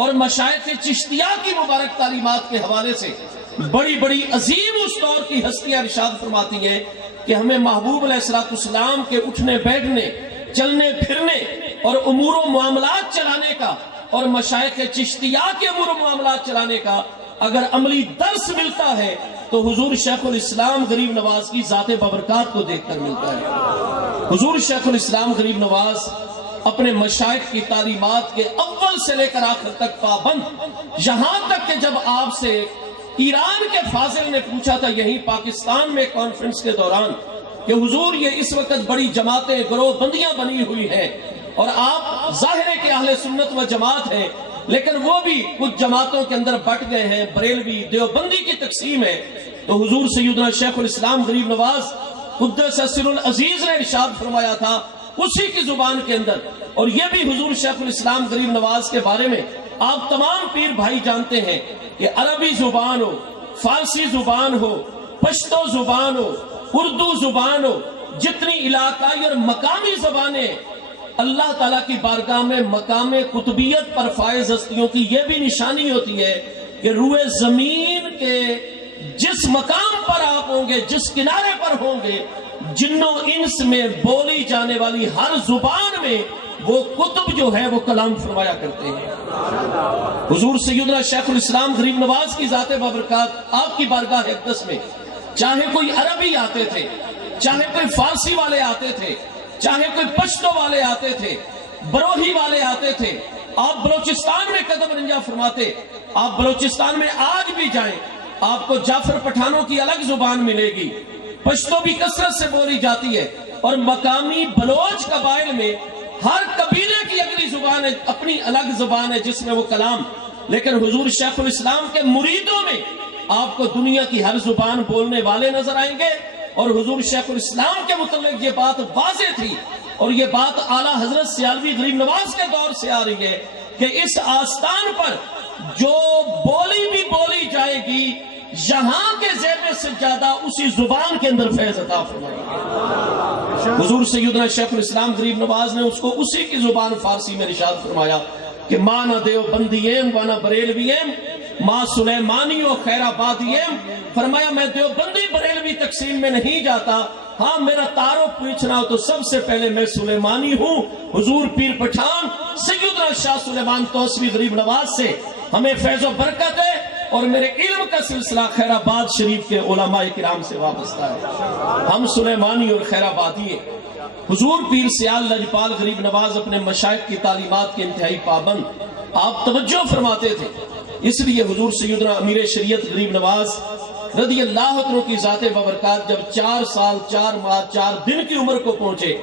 اور مشائخ چشتیہ کی مبارک تعلیمات کے حوالے سے بڑی بڑی عظیم اس دور کی ہستیاں ارشاد فرماتی ہیں کہ ہمیں محبوب علیہ السلام کے اٹھنے بیٹھنے، چلنے پھرنے اور امور و معاملات چلانے کا اور مشائخ چشتیہ کے امور و معاملات چلانے کا اگر عملی درس ملتا ہے تو حضور شیخ الاسلام غریب نواز کی ذات ببرکات کو دیکھ کر ملتا ہے۔ حضور شیخ الاسلام غریب نواز اپنے مشائخ کی تعلیمات کے اول سے لے کر آخر تک پابند، یہاں تک کہ جب آپ سے ایران کے فاضل نے پوچھا تھا یہی پاکستان میں کانفرنس کے دوران کہ حضور یہ اس وقت بڑی جماعتیں گروہ بندیاں بنی ہوئی ہیں اور آپ ظاہر ہے کہ اہل سنت و جماعت ہیں، لیکن وہ بھی کچھ جماعتوں کے اندر بٹ گئے ہیں، بریلوی دیوبندی کی تقسیم ہے۔ تو حضور سیدنا شیخ الاسلام غریب نواز قدس سر العزیز نے ارشاد فرمایا تھا اسی کی زبان کے اندر، اور یہ بھی حضور شیخ الاسلام غریب نواز کے بارے میں آپ تمام پیر بھائی جانتے ہیں کہ عربی زبان ہو، فارسی زبان ہو، پشتو زبان ہو، اردو زبان ہو، جتنی علاقائی اور مقامی زبانیں اللہ تعالیٰ کی بارگاہ میں مقام قطبیت پر فائز ہستیوں کی یہ بھی نشانی ہوتی ہے کہ روئے زمین کے جس مقام پر آپ ہوں گے، جس کنارے پر ہوں گے، جنوں انس میں بولی جانے والی ہر زبان میں وہ قطب جو ہے وہ کلام فرمایا کرتے ہیں۔ حضور سیدنا شیخ الاسلام غریب نواز کی ذات بابرکات آپ کی بارگاہ اقدس میں چاہے کوئی عربی آتے تھے، چاہے کوئی فارسی والے آتے تھے، چاہے کوئی پشتو والے آتے تھے، بروہی والے آتے تھے، آپ بلوچستان میں قدم رنجا فرماتے، آپ بلوچستان میں آج بھی جائیں آپ کو جعفر پٹھانوں کی الگ زبان ملے گی، پشتو بھی کثرت سے بولی جاتی ہے، اور مقامی بلوچ قبائل میں ہر قبیلے کی اگلی زبان ہے، اپنی الگ زبان ہے جس میں وہ کلام، لیکن حضور شیخ الاسلام کے مریدوں میں آپ کو دنیا کی ہر زبان بولنے والے نظر آئیں گے، اور حضور شیخ الاسلام کے متعلق یہ بات واضح تھی، اور یہ بات اعلیٰ حضرت سیالوی غریب نواز کے دور سے آ رہی ہے کہ اس آستان پر جو بولی بھی بولی جائے گی یہاں کے زیب سے زیادہ اسی زبان کے اندر فیض عطا فرمائے گی۔ حضور سیدنا شیخ الاسلام غریب نواز نے اس کو اسی کی زبان فارسی میں ارشاد فرمایا کہ ماں نہ دیوبندیم وانا بریلویم، ماں سلیمانی و خیر آبادیم، فرمایا میں دیوبندی بریلوی تقسیم میں نہیں جاتا، ہاں میرا تعارف پوچھنا ہو تو سب سے پہلے میں سلیمانی ہوں، حضور پیر پٹھان سیدنا شاہ سلیمان توسوی غریب نواز سے ہمیں فیض و برکت ہے، اور میرے علم کا سلسلہ خیر آباد شریف کے علماء کرام سے وابستہ ہے، ہم سلیمانی اور خیر آبادی ہیں۔ حضور پیر سیال لجپال غریب نواز اپنے مشائخ کی تعلیمات کے انتہائی پابند، آپ توجہ فرماتے تھے، اس لیے حضور سیدنا امیر شریعت غریب نواز رضی اللہ عنہ کی ذات بابرکات جب 4 سال 4 ماہ 4 دن کی عمر کو پہنچے،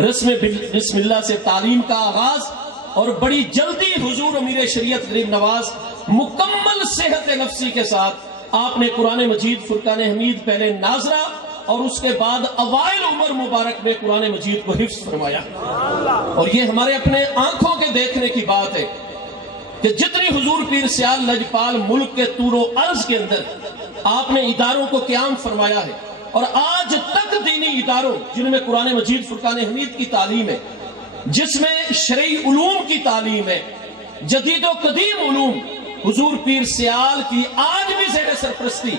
رسم بسم اللہ سے تعلیم کا آغاز، اور بڑی جلدی حضور امیر شریعت غریب نواز مکمل صحت نفسی کے ساتھ آپ نے قرآن مجید فرقان حمید پہلے ناظرہ اور اس کے بعد اوائل عمر مبارک میں قرآن مجید کو حفظ فرمایا، اور یہ ہمارے اپنے آنکھوں کے دیکھنے کی بات ہے کہ جتنی حضور پیر سیال لجپال ملک کے طور و عرض کے اندر آپ نے اداروں کو قیام فرمایا ہے، اور آج تک دینی اداروں جن میں قرآن مجید فرقان حمید کی تعلیم ہے، جس میں شرعی علوم کی تعلیم ہے، جدید و قدیم علوم، حضور پیر سیال کی آج بھی زیر سرپرستی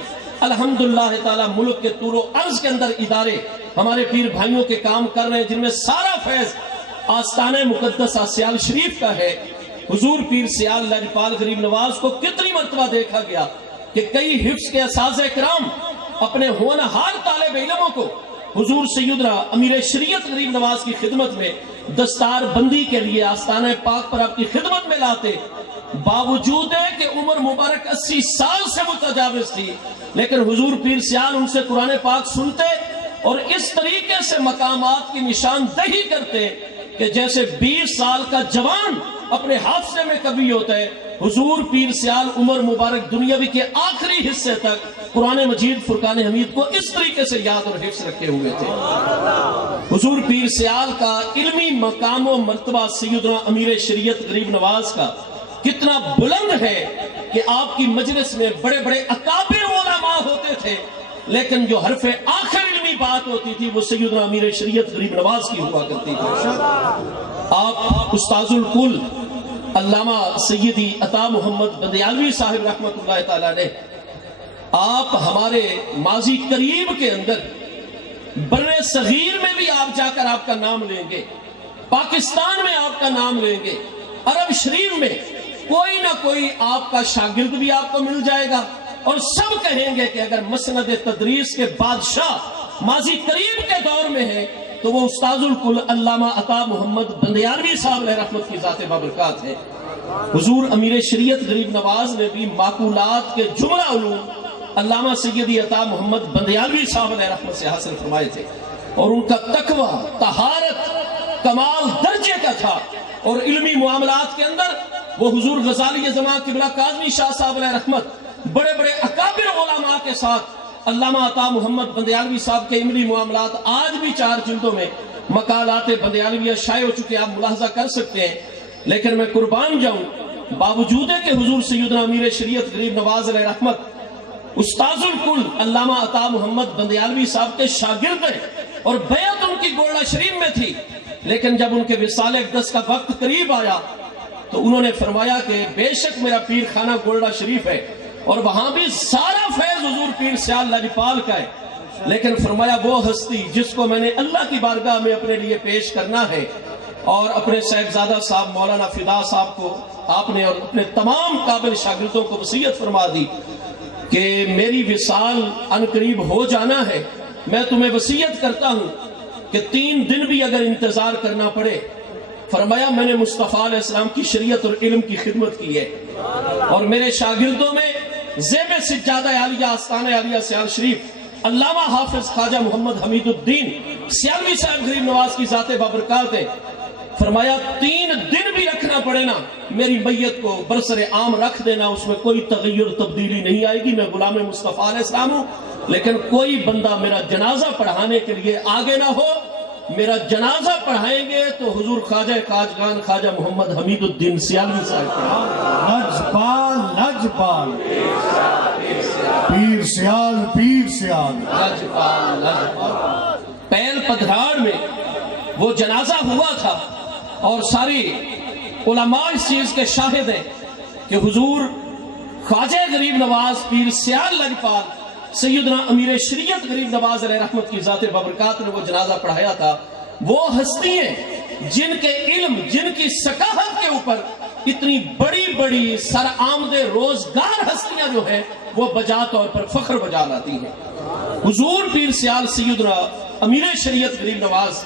الحمدللہ تعالی ملک کے طور و عرض کے اندر ادارے ہمارے پیر بھائیوں کے کام کر رہے ہیں، جن میں سارا فیض آستانہ مقدسہ سیال شریف کا ہے۔ حضور پیر سیال لجپال غریب نواز کو کتنی مرتبہ دیکھا گیا کہ کئی حفظ کے اساتذہ کرام اپنے ہونہار طالب علموں کو حضور سیدنا امیر شریعت غریب نواز کی خدمت میں دستار بندی کے لیے آستانہ پاک پر آپ کی خدمت میں لاتے، باوجود ہے کہ عمر مبارک 80 سال سے متجاوز تھی، لیکن حضور پیر سیال ان سے قرآن پاک سنتے اور اس طریقے سے مقامات کی نشاندہی کرتے کہ جیسے 20 سال کا جوان اپنے حافظے میں کبھی ہوتا ہے، حضور پیر سیال عمر مبارک دنیاوی کے آخری حصے تک قرآن مجید فرقان حمید کو اس طریقے سے یاد اور حفظ رکھے ہوئے تھے۔ حضور پیر سیال کا علمی مقام و مرتبہ سیدنا امیر شریعت غریب نواز کا کتنا بلند ہے کہ آپ کی مجلس میں بڑے بڑے اکابر علماء ہوتے تھے، لیکن جو حرف آخر علمی بات ہوتی تھی وہ سیدنا امیر شریعت غریب نواز کی ہوا کرتی تھی۔ آپ استاذ الکل علامہ سیدی عطا محمد بندیالوی صاحب رحمۃ اللہ تعالی علیہ، آپ ہمارے ماضی قریب کے اندر بر صغیر میں بھی آپ جا کر آپ کا نام لیں گے، پاکستان میں آپ کا نام لیں گے، عرب شریف میں کوئی نہ کوئی آپ کا شاگرد بھی آپ کو مل جائے گا، اور سب کہیں گے کہ اگر مسند تدریس کے بادشاہ ماضی قریب کے دور میں ہے تو وہ استاذ الکل علامہ عطا محمد بندیالوی صاحب علیہ رحمت کی ذات بابرکات ہے۔ حضور امیر شریعت غریب نواز نے بھی معقولات کے جملہ علوم علامہ سیدی عطا محمد بندیالوی صاحب علیہ رحمت سے حاصل فرمائے تھے۔ اور ان کا تقوی طہارت کمال درجے کا تھا، اور علمی معاملات کے اندر وہ حضور غزالی زمان قبلہ کاظمی شاہ صاحب علیہ رحمت بڑے بڑے اکابر علماء کے ساتھ علامہ عطا محمد بندیالوی صاحب کے علمی معاملات آج بھی 4 جلدوں میں مقالات بندیالویہ شائع ہو چکے، آپ ملاحظہ کر سکتے ہیں۔ لیکن میں قربان جاؤں، باوجود ہے کہ حضور سیدنا امیر شریعت غریب نواز علیہ رحمت استاذ الکل علامہ عطا محمد بندیالوی صاحب کے شاگرد ہیں اور بیعت ان کی گولڑا شریف میں تھی، لیکن جب ان کے وصال اقدس کا وقت قریب آیا تو انہوں نے فرمایا کہ بے شک میرا پیر خانہ گولڑا شریف ہے اور وہاں بھی سارا فیض حضور پیر سیال لاجپال کا ہے، لیکن فرمایا وہ ہستی جس کو میں نے اللہ کی بارگاہ میں اپنے لیے پیش کرنا ہے، اور اپنے صاحبزادہ صاحب مولانا فدا صاحب کو آپ نے اور اپنے تمام قابل شاگردوں کو وصیت فرما دی کہ میری وصال ان قریب ہو جانا ہے، میں تمہیں وصیت کرتا ہوں کہ 3 دن بھی اگر انتظار کرنا پڑے، فرمایا میں نے مصطفیٰ علیہ السلام کی شریعت اور علم کی خدمت کی ہے، اور میرے شاگردوں میں زیب سجادہ عالیہ آستانہ عالیہ سیال شریف علامہ حافظ خواجہ محمد حمید الدین سیالوی صاحب غریب نواز کی ذات بابرکات ہے، فرمایا 3 دن بھی رکھنا پڑے نا، میری میت کو برسر عام رکھ دینا، اس میں کوئی تغیر تبدیلی نہیں آئے گی، میں غلام مصطفیٰ علیہ السلام ہوں، لیکن کوئی بندہ میرا جنازہ پڑھانے کے لیے آگے نہ ہو، میرا جنازہ پڑھائیں گے تو حضور خواجہ خواجگان خواجہ محمد حمید الدین سیالوی صاحب لجپال لجپال پیر سیال پیر سیال لجپال پہل پدھراڑ میں وہ جنازہ ہوا تھا، اور ساری علماء اس چیز کے شاہد ہیں کہ حضور خواجہ غریب نواز پیر سیال لجپال سیدنا امیر شریعت غریب نواز علیہ رحمت کی ذات بابرکات نے وہ جنازہ پڑھایا تھا۔ وہ ہستی ہیں جن کے علم، جن کی ثقافت کے اوپر اتنی بڑی بڑی سر آمد روزگار ہستیاں جو ہیں وہ بجا طور پر فخر بجا لاتی ہیں۔ حضور پیر سیال سیدنا امیر شریعت غریب نواز،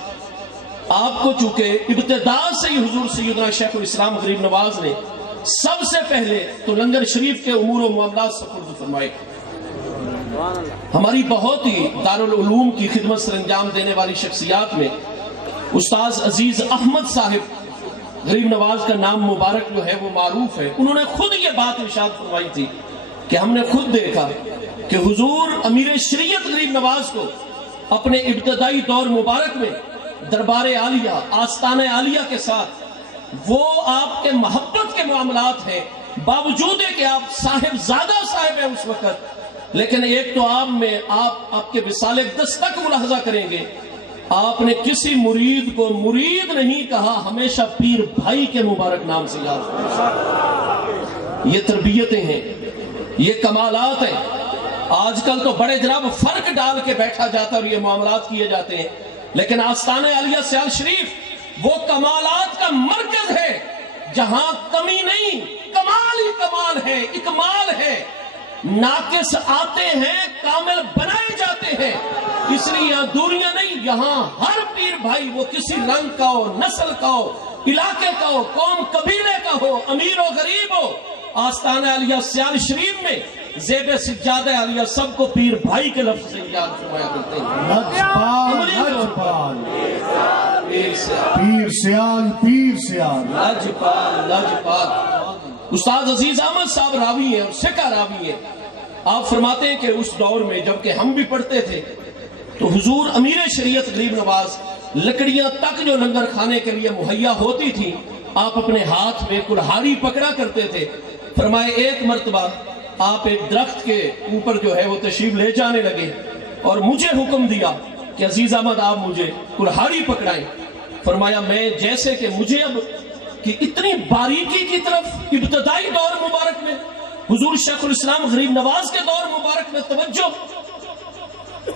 آپ کو چونکہ ابتدا سے ہی حضور سیدنا شیخ الاسلام غریب نواز نے سب سے پہلے تو لنگر شریف کے امور و معاملات سپرد فرمائے۔ ہماری بہت ہی دارالعلوم کی خدمت سر انجام دینے والی شخصیات میں استاذ عزیز احمد صاحب غریب نواز کا نام مبارک جو ہے وہ معروف ہے، انہوں نے خود یہ بات ارشاد فرمائی تھی کہ ہم نے خود دیکھا کہ حضور امیر شریعت غریب نواز کو اپنے ابتدائی دور مبارک میں دربار عالیہ آستانہ عالیہ کے ساتھ وہ آپ کے محبت کے معاملات ہیں، باوجود ہے کہ آپ صاحب زادہ صاحب ہیں اس وقت، لیکن ایک تو آپ کے وصال اقدس تک ملاحظہ کریں گے، آپ نے کسی مرید کو مرید نہیں کہا، ہمیشہ پیر بھائی کے مبارک نام سے یاد کریں۔ یہ تربیتیں ہیں، یہ کمالات ہیں۔ آج کل تو بڑے جناب فرق ڈال کے بیٹھا جاتا اور یہ معاملات کیے جاتے ہیں، لیکن آستانہ عالیہ سیال شریف وہ کمالات کا مرکز ہے جہاں کمی نہیں، کمال ہی کمال ہے، اکمال ہے، ناقص آتے ہیں کامل بنائے جاتے ہیں، اس لیے یہاں دوریاں نہیں، یہاں ہر پیر بھائی وہ کسی رنگ کا ہو، نسل کا ہو، علاقے کا ہو، قوم قبیلے کا ہو، امیر و غریب ہو، آستانہ عالیہ سیال شریف میں زیب سجادہ عالیہ سب کو پیر بھائی کے لفظ سے یاد فرمایا کرتے ہیں۔ لجپال لجپال پیر سیال پیر سیال لجپال لجپال۔ استاد عزیز احمد صاحب راوی ہیں اور سکہ راوی ہیں، آپ فرماتے ہیں کہ اس دور میں جبکہ ہم بھی پڑھتے تھے تو حضور امیر شریعت غریب نواز لکڑیاں تک جو لنگر کھانے کے لیے مہیا ہوتی تھی آپ اپنے ہاتھ میں کلہاڑی پکڑا کرتے تھے۔ فرمائے ایک مرتبہ آپ ایک درخت کے اوپر جو ہے وہ تشریف لے جانے لگے اور مجھے حکم دیا کہ عزیز احمد آپ مجھے کلہاڑی پکڑائیں۔ فرمایا میں جیسے کہ مجھے اب کہ اتنی باریکی کی طرف ابتدائی دور مبارک میں حضور شیخ الاسلام غریب نواز کے دور مبارک میں توجہ،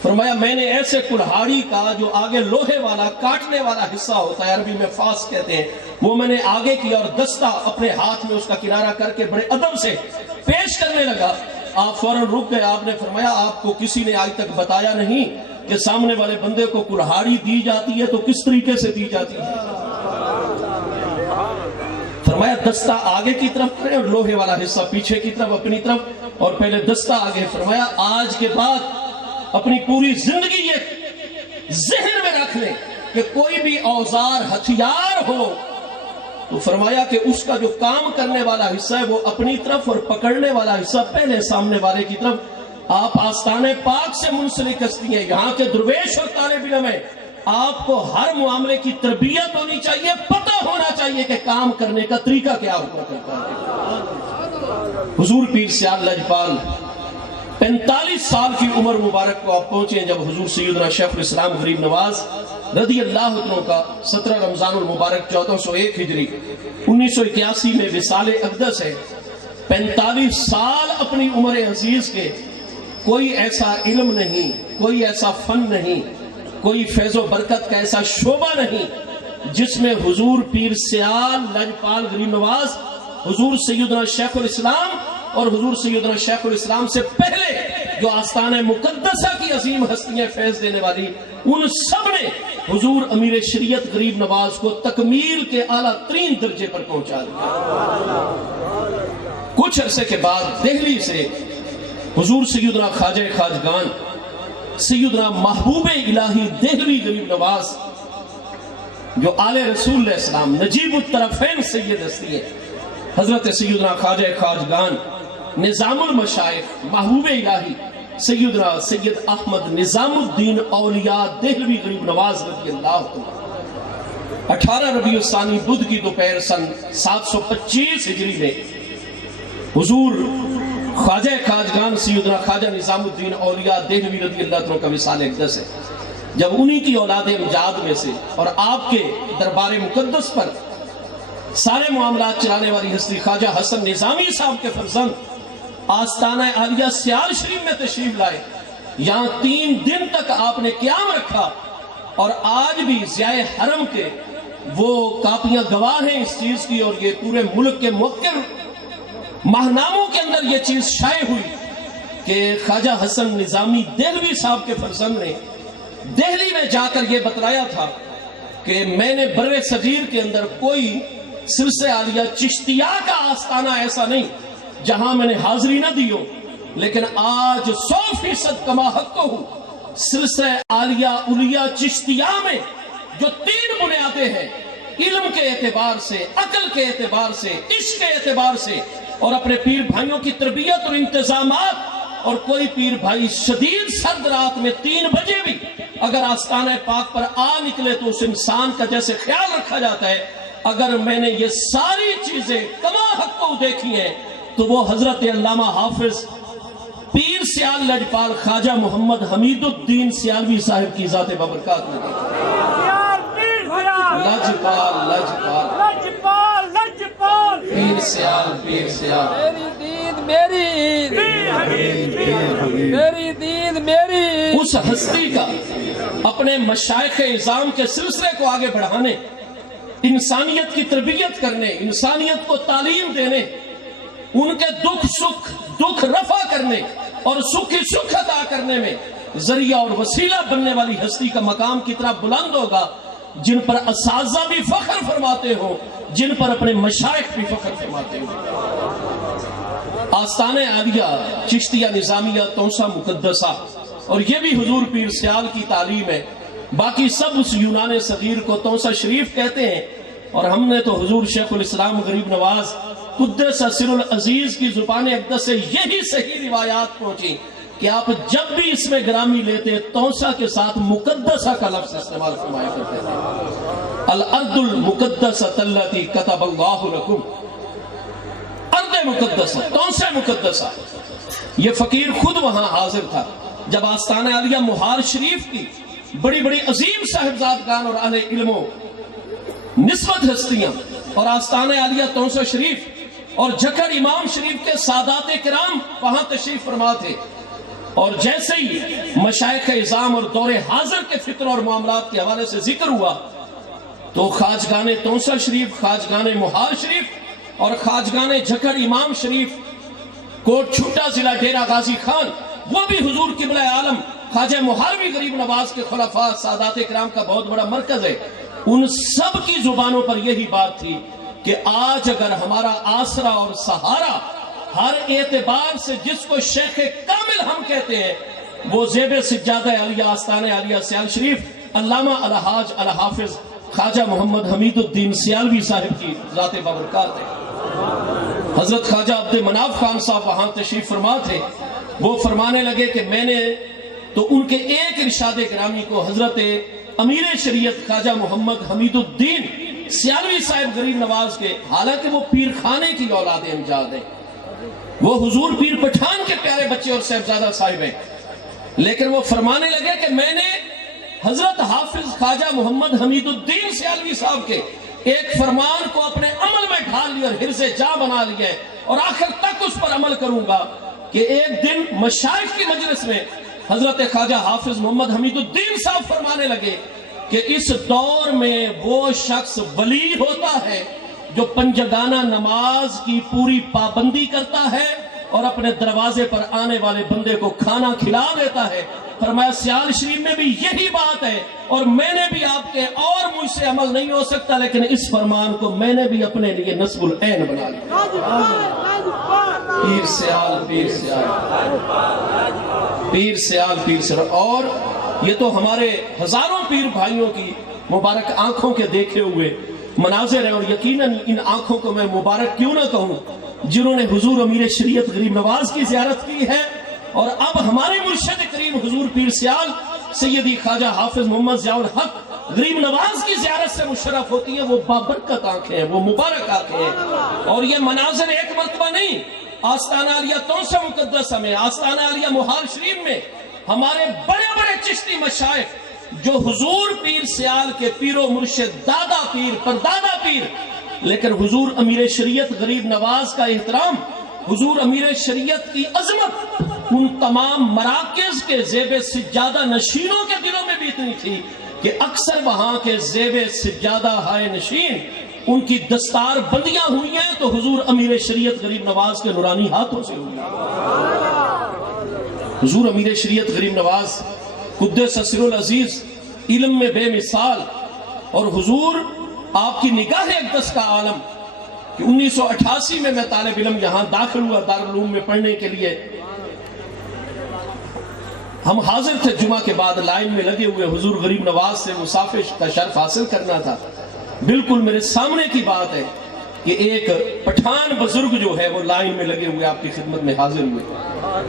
فرمایا میں نے ایسے کلہاڑی کا جو آگے لوہے والا کاٹنے والا حصہ ہوتا ہے، عربی میں فاس کہتے ہیں، وہ میں نے آگے کیا اور دستہ اپنے ہاتھ میں اس کا کنارہ کر کے بڑے ادب سے پیش کرنے لگا۔ آپ فوراً رک گئے، آپ نے فرمایا آپ کو کسی نے آج تک بتایا نہیں کہ سامنے والے بندے کو کلہاڑی دی جاتی ہے تو کس طریقے سے دی جاتی ہے؟ فرمایا دستہ آگے کی طرف کرے اور لوہے والا حصہ پیچھے کی طرف اپنی طرف، اور پہلے دستہ آگے۔ فرمایا آج کے بعد اپنی پوری زندگی یہ ذہن میں رکھ لیں کہ کوئی بھی اوزار ہتھیار ہو تو فرمایا کہ اس کا جو کام کرنے والا حصہ ہے وہ اپنی طرف اور پکڑنے والا حصہ پہلے سامنے والے کی طرف. آپ آستان پاک سے منسلک ہستی ہیں, یہاں کے درویش اور طالب علم ہیں, آپ کو ہر معاملے کی تربیت ہونی چاہیے, پتہ ہونا چاہیے کہ کام کرنے کا طریقہ کیا ہوا کرتا ہے. حضور پیر سیال لجپال 45 سال کی عمر مبارک کو آپ پہنچے ہیں جب حضور سیدنا شیخ الاسلام غریب نواز رضی اللہ عنہ کا 17 رمضان المبارک 1401 ہجری 1981 میں وصال اقدس ہے. 45 سال اپنی عمر عزیز کے کوئی ایسا علم نہیں, کوئی ایسا فن نہیں, کوئی فیض و برکت کا ایسا شعبہ نہیں جس میں حضور پیر سیال لجپال غریب نواز, حضور سیدنا شیخ الاسلام اور حضور سیدنا شیخ الاسلام سے پہلے جو آستانہ مقدسہ کی عظیم ہستیاں فیض دینے والی, ان سب نے حضور امیر شریعت غریب نواز کو تکمیل کے اعلیٰ ترین درجے پر پہنچا دیا. کچھ عرصے کے بعد دہلی سے حضور سیدنا خواجہ خواجگان سیدنا محبوب الہی دہلوی غریب نواز جو آل رسول علیہ السلام نجیب الطرفین سید ہستی ہے, حضرت سیدنا خواجہ خواجگان نظام المشائخ محبوب الہی سیدنا سید احمد نظام الدین اولیاء دہلوی غریب نواز رضی اللہ عنہ 18 ربیع الثانی بدھ کی دوپہر سن 725 ہجری میں حضور خواجہ خواجگان سیدنا خواجہ نظام الدین اولیاء دہلوی رضی اللہ عنہ کا وصال اقدس ہے. جب انہی کی اولاد امجاد میں سے اور آپ کے دربار مقدس پر سارے معاملات چلانے والی ہستی خواجہ حسن نظامی صاحب کے فرزند آستانہ عالیہ سیال شریف میں تشریف لائے, یہاں 3 دن تک آپ نے قیام رکھا, اور آج بھی ضیاء حرم کے وہ کاپیاں گواہ ہیں اس چیز کی, اور یہ پورے ملک کے موقر ماہناموں کے اندر یہ چیز شائع ہوئی کہ خواجہ حسن نظامی دہلوی صاحب کے فرزند نے دہلی میں جا کر یہ بتلایا تھا کہ میں نے بر صغیر کے اندر کوئی سلسلہ عالیہ چشتیہ کا آستانہ ایسا نہیں جہاں میں نے حاضری نہ دی ہو, لیکن آج 100% کما حق کو ہوں سلسلہ عالیہ اولیاء چشتیہ میں جو 3 بنیادیں ہیں, علم کے اعتبار سے, عقل کے اعتبار سے, عشق کے اعتبار سے, اور اپنے پیر بھائیوں کی تربیت اور انتظامات, اور کوئی پیر بھائی شدید سرد رات میں 3 بجے بھی اگر آستانہ پاک پر آ نکلے تو اس انسان کا جیسے خیال رکھا جاتا ہے. اگر میں نے یہ ساری چیزیں کما حق کو دیکھی ہیں تو وہ حضرت علامہ حافظ پیر سیال لجپال خواجہ محمد حمید الدین سیالوی صاحب کی ذات بابرکات میں لجپال لجپال لجپال لجپال پیر سیال پیر سیال میری دید میری اس ہستی کا اپنے مشائخ اعظام کے سلسلے کو آگے بڑھانے, انسانیت کی تربیت کرنے, انسانیت کو تعلیم دینے, ان کے دکھ رفع کرنے اور سکھ عطا کرنے میں ذریعہ اور وسیلہ بننے والی ہستی کا مقام کتنا بلند ہوگا, جن پر اساتذہ بھی فخر فرماتے ہو, جن پر اپنے مشائخ بھی فخر فرماتے ہو. آستانہ عالیہ چشتیہ نظامیہ توسہ مقدسہ, اور یہ بھی حضور پیر سیال کی تعلیم ہے. باقی سب اس یونان صغیر کو توسہ شریف کہتے ہیں, اور ہم نے تو حضور شیخ الاسلام غریب نواز قدس سر العزیز کی زبان اقدس سے یہی صحیح روایات پہنچی کہ آپ جب بھی اس میں گرامی لیتے توسہ کے ساتھ مقدسہ کا لفظ استعمال فرمایا کرتے تھے. الارض المقدسۃ التی کتب اللہ لکم, ارض مقدسہ, توسہ مقدسہ. یہ فقیر خود وہاں حاضر تھا جب آستانہ عالیہ مہار شریف کی بڑی بڑی عظیم صاحبزادگان اور اہل علموں نسبت ہستیاں اور آستانہ عالیہ توسہ شریف اور جھکڑ امام شریف کے سادات کرام وہاں تشریف فرما تھے. اور جیسے ہی مشائخ اعظام اور دور حاضر کے فکر اور معاملات کے حوالے سے ذکر ہوا تو خواجگان توسہ شریف, خواجگان مہار شریف اور خواجگان جھکڑ امام شریف کوٹ چھوٹا ضلع ڈیرہ غازی خان, وہ بھی حضور قبلہ عالم خواجہ مہاروی غریب نواز کے خلفاء سادات کرام کا بہت بڑا مرکز ہے. ان سب کی زبانوں پر یہی بات تھی کہ آج اگر ہمارا آسرا اور سہارا ہر اعتبار سے جس کو شیخ کامل ہم کہتے ہیں وہ زیب سجادہ عالیہ آستانہ عالیہ سیال شریف علامہ الحاج الحافظ خواجہ محمد حمید الدین سیالوی صاحب کی ذات بابرکات ہے۔ حضرت خواجہ عبد مناف خان صاحب وہاں تشریف فرما تھے، وہ فرمانے لگے کہ میں نے تو ان کے ایک ارشاد گرامی کو حضرت امیر شریعت خواجہ محمد حمید الدین سیالوی صاحب غریب نواز کے، حالانکہ وہ پیر خانے کی اولاد امجاد ہیں، وہ حضور پیر پٹھان کے پیارے بچے اور صاحبزادہ صاحب ہیں، لیکن وہ فرمانے لگے کہ میں نے حضرت حافظ خواجہ محمد حمید الدین سیالوی صاحب کے ایک فرمان کو اپنے عمل میں ڈھال لیا اور حرز جاں بنا لیا ہے، اور آخر تک اس پر عمل کروں گا کہ ایک دن مشائخ کی مجلس میں حضرت خواجہ حافظ محمد حمید الدین صاحب فرمانے لگے کہ اس دور میں وہ شخص ولی ہوتا ہے جو پنجگانہ نماز کی پوری پابندی کرتا ہے اور اپنے دروازے پر آنے والے بندے کو کھانا کھلا دیتا ہے۔ فرمایا سیال شریف میں بھی یہی بات ہے، اور میں نے بھی آپ کے، اور مجھ سے عمل نہیں ہو سکتا، لیکن اس فرمان کو میں نے بھی اپنے لیے نصب العین بنا لیا۔ پیر سیال پیر سیال پیر سیال پیر سیال، اور یہ تو ہمارے ہزاروں پیر بھائیوں کی مبارک آنکھوں کے دیکھے ہوئے مناظر ہیں، اور یقیناً ان آنکھوں کو میں مبارک کیوں نہ کہوں جنہوں نے حضور امیر شریعت غریب نواز کی زیارت کی ہے، اور اب ہمارے مرشد کریم حضور پیر سیال سیدی خواجہ حافظ محمد ضیاء الحق غریب نواز کی زیارت سے مشرف ہوتی ہے۔ وہ بابرکت آنکھیں ہیں، وہ مبارک آنکھیں ہیں، اور یہ مناظر ایک مرتبہ نہیں، آستانہ عالیہ تونسہ مقدسہ میں، آستانہ عالیہ محال شریف میں ہمارے بڑے بڑے چشتی مشائخ جو حضور پیر سیال کے پیر و مرشد، دادا پیر، پردادا پیر، لیکن حضور امیر شریعت غریب نواز کا احترام، حضور امیر شریعت کی عظمت ان تمام مراکز کے زیب سجادہ نشینوں کے دلوں میں بھی اتنی تھی کہ اکثر وہاں کے زیب سجادہ ہائے نشین ان کی دستار بندیاں ہوئی ہیں تو حضور امیر شریعت غریب نواز کے نورانی ہاتھوں سے ہوئی ہیں۔ حضور امیر شریعت غریب نواز قدس سر العزیز علم میں بے مثال، اور حضور آپ کی نگاہ اقدس کا عالم کہ 1988 میں میں طالب علم یہاں داخل ہوا دارالعلوم میں پڑھنے کے لیے، ہم حاضر تھے جمعہ کے بعد لائن میں لگے ہوئے، حضور غریب نواز سے مصافحہ کا شرف حاصل کرنا تھا۔ بالکل میرے سامنے کی بات ہے کہ ایک پٹھان بزرگ جو ہے وہ لائن میں لگے ہوئے آپ کی خدمت میں حاضر ہوئے،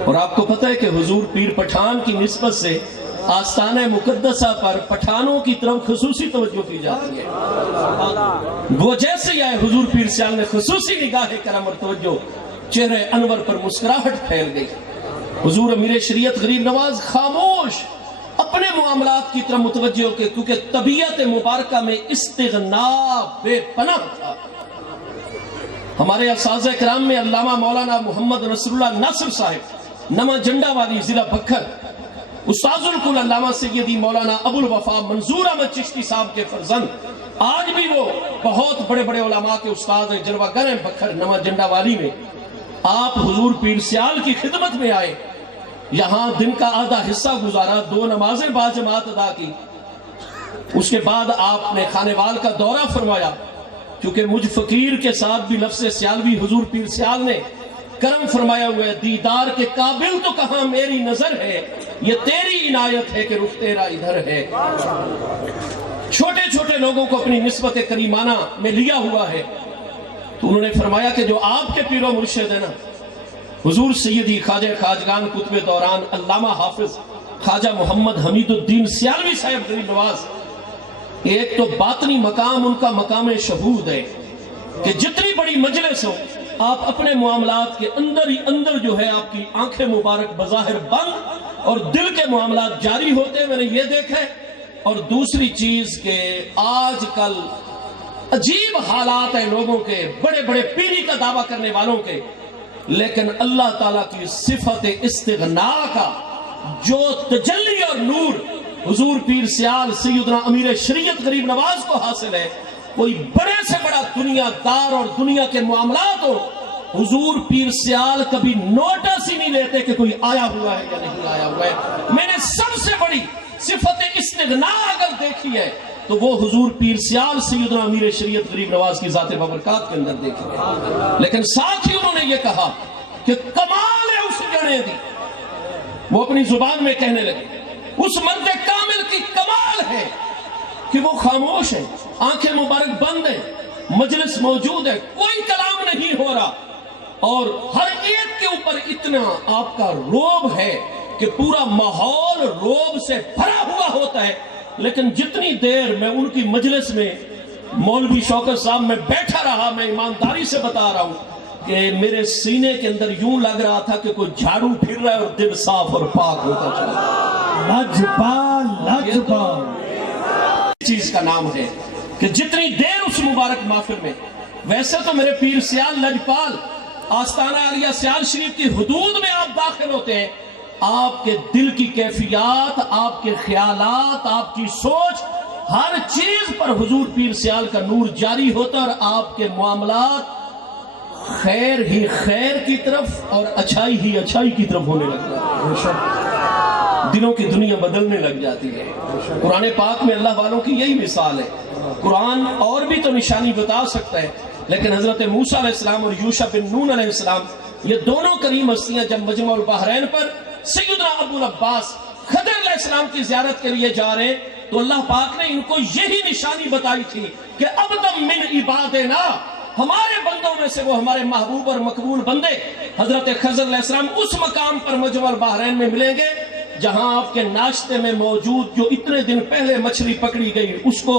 اور آپ کو پتہ ہے کہ حضور پیر پٹھان کی نسبت سے آستانہ مقدسہ پر پٹھانوں کی طرف خصوصی توجہ کی جاتی ہے۔ وہ جیسے آئے حضور پیر سیال نے خصوصی نگاہ کرم اور توجہ، چہرے انور پر مسکراہٹ پھیل گئی۔ حضور امیر شریعت غریب نواز خاموش اپنے معاملات کی طرف متوجہ ہو کے، کیونکہ طبیعت مبارکہ میں استغنا بے پناہ تھا۔ ہمارے اساتذہ کرام میں علامہ مولانا محمد نصر اللہ ناصر صاحب نما جنڈا والی ضلع بکھر، استاذ الکل علامہ سیدی مولانا ابو الوفا منظور احمد چشتی صاحب کے فرزند، آج بھی وہ بہت بڑے بڑے علماء کے استاد ہیں، جلوہ گر ہیں بکھر نما جنڈا والی میں۔ آپ حضور پیر سیال کی خدمت میں آئے، یہاں دن کا آدھا حصہ گزارا، 2 نمازیں باجماعت ادا کی، اس کے بعد آپ نے خانے وال کا دورہ فرمایا، کیونکہ مجھ فقیر کے ساتھ بھی لفظ سیالوی حضور پیر سیال نے کرم فرمایا ہوا ہے، دیدار کے قابل تو کہاں میری نظر ہے، یہ تیری عنایت ہے کہ رخ تیرا ادھر ہے۔ چھوٹے چھوٹے لوگوں کو اپنی نسبت کریمانہ میں لیا ہوا ہے، تو انہوں نے فرمایا کہ جو آپ کے پیر و مرشد ہیں نا، حضور سیدی خواجہ خواجگان قطب دوران علامہ حافظ خواجہ محمد حمید الدین سیالوی صاحب غریب نواز، ایک تو باطنی مقام ان کا مقام شہود ہے کہ جتنی بڑی مجلس ہو آپ اپنے معاملات کے اندر ہی اندر جو ہے آپ کی آنکھیں مبارک بظاہر بند اور دل کے معاملات جاری ہوتے ہیں، میں نے یہ دیکھا ہے۔ اور دوسری چیز کہ آج کل عجیب حالات ہیں لوگوں کے، بڑے بڑے پیری کا دعویٰ کرنے والوں کے، لیکن اللہ تعالیٰ کی صفت استغنا کا جو تجلی اور نور حضور پیر سیال سیدنا امیر شریعت غریب نواز کو حاصل ہے، کوئی بڑے سے بڑا دنیا دار اور دنیا کے معاملات ہو، حضور پیر سیال کبھی نوٹس ہی نہیں لیتے کہ کوئی آیا ہوا ہے یا نہیں آیا ہوا ہے۔ میں نے سب سے بڑی صفت استغنا اگر دیکھی ہے تو وہ حضور پیر سیال سیدنا امیر شریعت غریب نواز کی ذات بابرکات کے اندر دیکھی ہے۔ لیکن ساتھ ہی انہوں نے یہ کہا کہ کمال ہے اس جنے دی، وہ اپنی زبان میں کہنے لگے اس مرد کامل کی کمال ہے کہ وہ خاموش ہے، آنکھیں مبارک بند ہیں، مجلس موجود ہے، کوئی کلام نہیں ہو رہا، اور ہر ایک کے اوپر اتنا آپ کا روب ہے کہ پورا ماحول روب سے بھرا ہوا ہوتا ہے، لیکن جتنی دیر میں ان کی مجلس میں مولوی شوکت صاحب میں بیٹھا رہا، میں ایمانداری سے بتا رہا ہوں کہ میرے سینے کے اندر یوں لگ رہا تھا کہ کوئی جھاڑو پھر رہا ہے اور دل صاف اور پاک ہوتا چلا۔ لجپال چیز کا نام ہے کہ جتنی دیر اس مبارک محفل میں، ویسے تو میرے پیر سیال لجپال آستانہ عالیہ سیال شریف کی حدود میں آپ داخل ہوتے ہیں، آپ کے دل کی کیفیات، آپ کے خیالات، آپ کی سوچ، ہر چیز پر حضور پیر سیال کا نور جاری ہوتا اور آپ کے معاملات خیر ہی خیر کی طرف اور اچھائی ہی اچھائی کی طرف ہونے لگتا ہے، دلوں کی دنیا بدلنے لگ جاتی ہے۔ قرآن پاک میں اللہ والوں کی یہی مثال ہے۔ قرآن اور بھی تو نشانی بتا سکتا ہے، لیکن حضرت موسیٰ علیہ السلام اور یوشع بن نون علیہ السلام، یہ دونوں کریم ہستیاں جب مجمع البحرین پر سیدنا ابو العباس خضر علیہ السلام کی زیارت کے لیے جا رہے، تو اللہ پاک نے ان کو یہی نشانی بتائی تھی کہ ابدم من عبادنا، ہمارے بندوں میں سے وہ ہمارے محبوب اور مقبول بندے حضرت خضر علیہ السلام اس مقام پر مجمع البحرین میں ملیں گے جہاں آپ کے ناشتے میں موجود جو اتنے دن پہلے مچھلی پکڑی گئی اس کو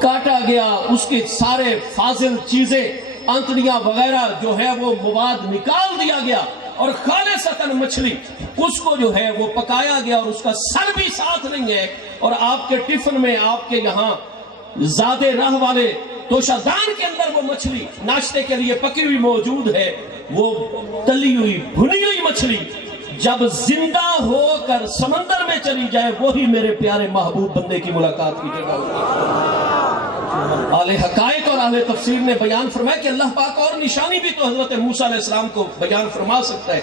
کاٹا گیا، اس کے سارے فاضل چیزیں انتڑیاں وغیرہ جو ہے وہ مواد نکال دیا گیا، اور خالصتاً مچھلی اس کو جو ہے وہ پکایا گیا، اور اس کا سر بھی ساتھ نہیں ہے، اور آپ کے ٹفن میں آپ کے یہاں زیادہ راہ والے توشہ دان کے اندر وہ مچھلی ناشتے کے لیے پکی ہوئی موجود ہے۔ وہ تلی ہوئی بھنی ہوئی مچھلی جب زندہ ہو کر سمندر میں چلی جائے، وہی میرے پیارے محبوب بندے کی ملاقات کی جگہ ہوگی۔ اہل حقائق اور اہل تفسیر نے بیان فرمایا کہ اللہ پاک اور نشانی بھی تو حضرت موسیٰ علیہ السلام کو بیان فرما سکتا ہے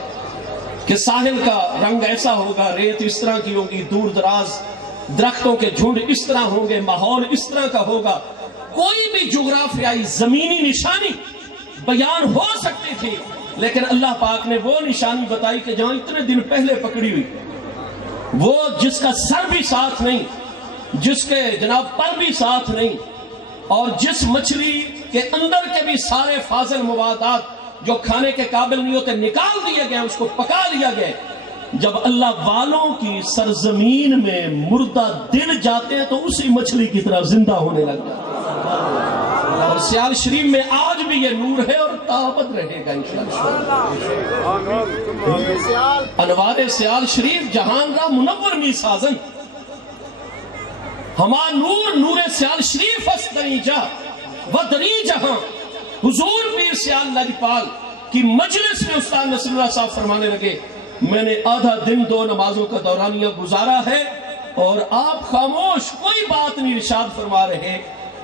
کہ ساحل کا رنگ ایسا ہوگا، ریت اس طرح کی ہوگی، دور دراز درختوں کے جھنڈ اس طرح ہوں گے، ماحول اس طرح کا ہوگا۔ کوئی بھی جغرافیائی زمینی نشانی بیان ہو سکتی تھی، لیکن اللہ پاک نے وہ نشانی بتائی کہ جہاں اتنے دن پہلے پکڑی ہوئی، وہ جس کا سر بھی ساتھ نہیں، جس کے جناب پر بھی ساتھ نہیں، اور جس مچھلی کے اندر کے بھی سارے فاضل موادات جو کھانے کے قابل نہیں ہوتے نکال دیے گئے، اس کو پکا لیا گیا۔ جب اللہ والوں کی سرزمین میں مردہ دل جاتے ہیں تو اسی مچھلی کی طرح زندہ ہونے لگ جاتے ہیں، اور سیال شریف میں آج بھی یہ نور ہے اور تابد رہے گا انشاءاللہ۔ انوار سیال شریف جہان را منور می سازن، ہما نور نور سیال شریف است دری جا و دری جہاں۔ حضور پیر سیال لجپال کی مجلس میں استاد نصر اللہ صاحب فرمانے لگے، میں نے آدھا دن 2 نمازوں کا دورانیہ گزارا ہے اور آپ خاموش، کوئی بات نہیں ارشاد فرما رہے،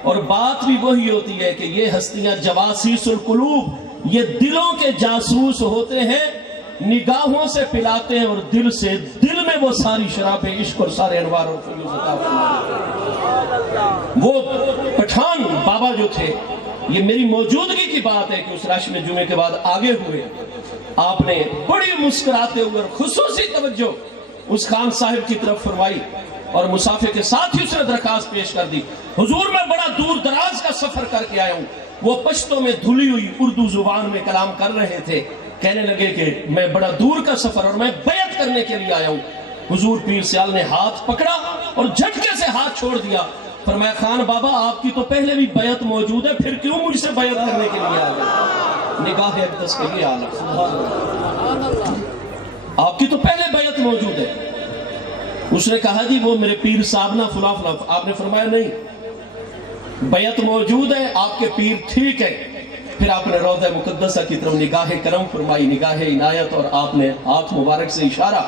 اور بات بھی وہی ہوتی ہے کہ یہ ہستیاں جواسیس القلوب، یہ دلوں کے جاسوس ہوتے ہیں، نگاہوں سے پلاتے ہیں اور دل سے، دل میں وہ ساری شراب عشق اور سارے انوار اور فیوز عطا فرماتے ہیں۔ وہ پٹھان بابا جو تھے، یہ میری موجودگی کی بات ہے کہ اس رش میں جمعے کے بعد آگے ہوئے، آپ نے بڑی مسکراتے ہوئے اور خصوصی توجہ اس خان صاحب کی طرف فرمائی، اور مسافر کے ساتھ ہی اس نے درخواست پیش کر دی، حضور میں بڑا دور دراز کا سفر کر کے آیا ہوں۔ وہ پشتوں میں دھلی ہوئی اردو زبان میں کلام کر رہے تھے، کہنے لگے کہ میں بڑا دور کا سفر اور میں بیعت کرنے کے لیے آیا ہوں۔ حضور پیر سیال نے ہاتھ پکڑا اور جھٹکے سے ہاتھ چھوڑ دیا، فرمایا خان بابا آپ کی تو پہلے بھی بیعت موجود ہے، پھر کیوں مجھ سے بیعت کرنے کے لیے آ گئے؟ نگاہ اقدس کے لیے عالم، آپ کی تو پہلے بیعت موجود ہے۔ اس نے کہا جی وہ میرے پیر صاحب نا فلاں فلاں، آپ نے فرمایا نہیں، بیعت موجود ہے، آپ کے پیر ٹھیک ہے۔ پھر آپ نے روضہ مقدسہ کی طرف نگاہ کرم فرمائی، نگاہ عنایت، اور آپ نے ہاتھ مبارک سے اشارہ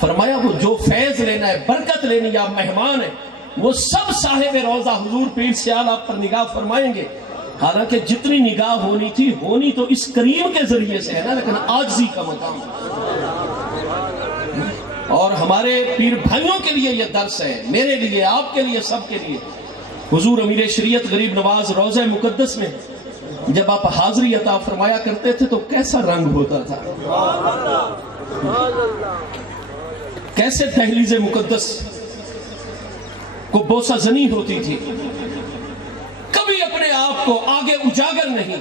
فرمایا، وہ جو فیض لینا ہے، برکت لینی ہے، مہمان ہے، وہ سب صاحب روضہ حضور پیر سیال آپ پر نگاہ فرمائیں گے۔ حالانکہ جتنی نگاہ ہونی تھی، ہونی تو اس کریم کے ذریعے سے ہے نا، لیکن عاجزی کا مقام ہے۔ اور ہمارے پیر بھائیوں کے لیے یہ درس ہے، میرے لیے، آپ کے لیے، سب کے لیے۔ حضور امیر شریعت غریب نواز روضہ مقدس میں جب آپ حاضری عطا فرمایا کرتے تھے تو کیسا رنگ ہوتا تھا، کیسے دہلیز مقدس کو بوسہ زنی ہوتی تھی، کبھی اپنے آپ کو آگے اجاگر نہیں،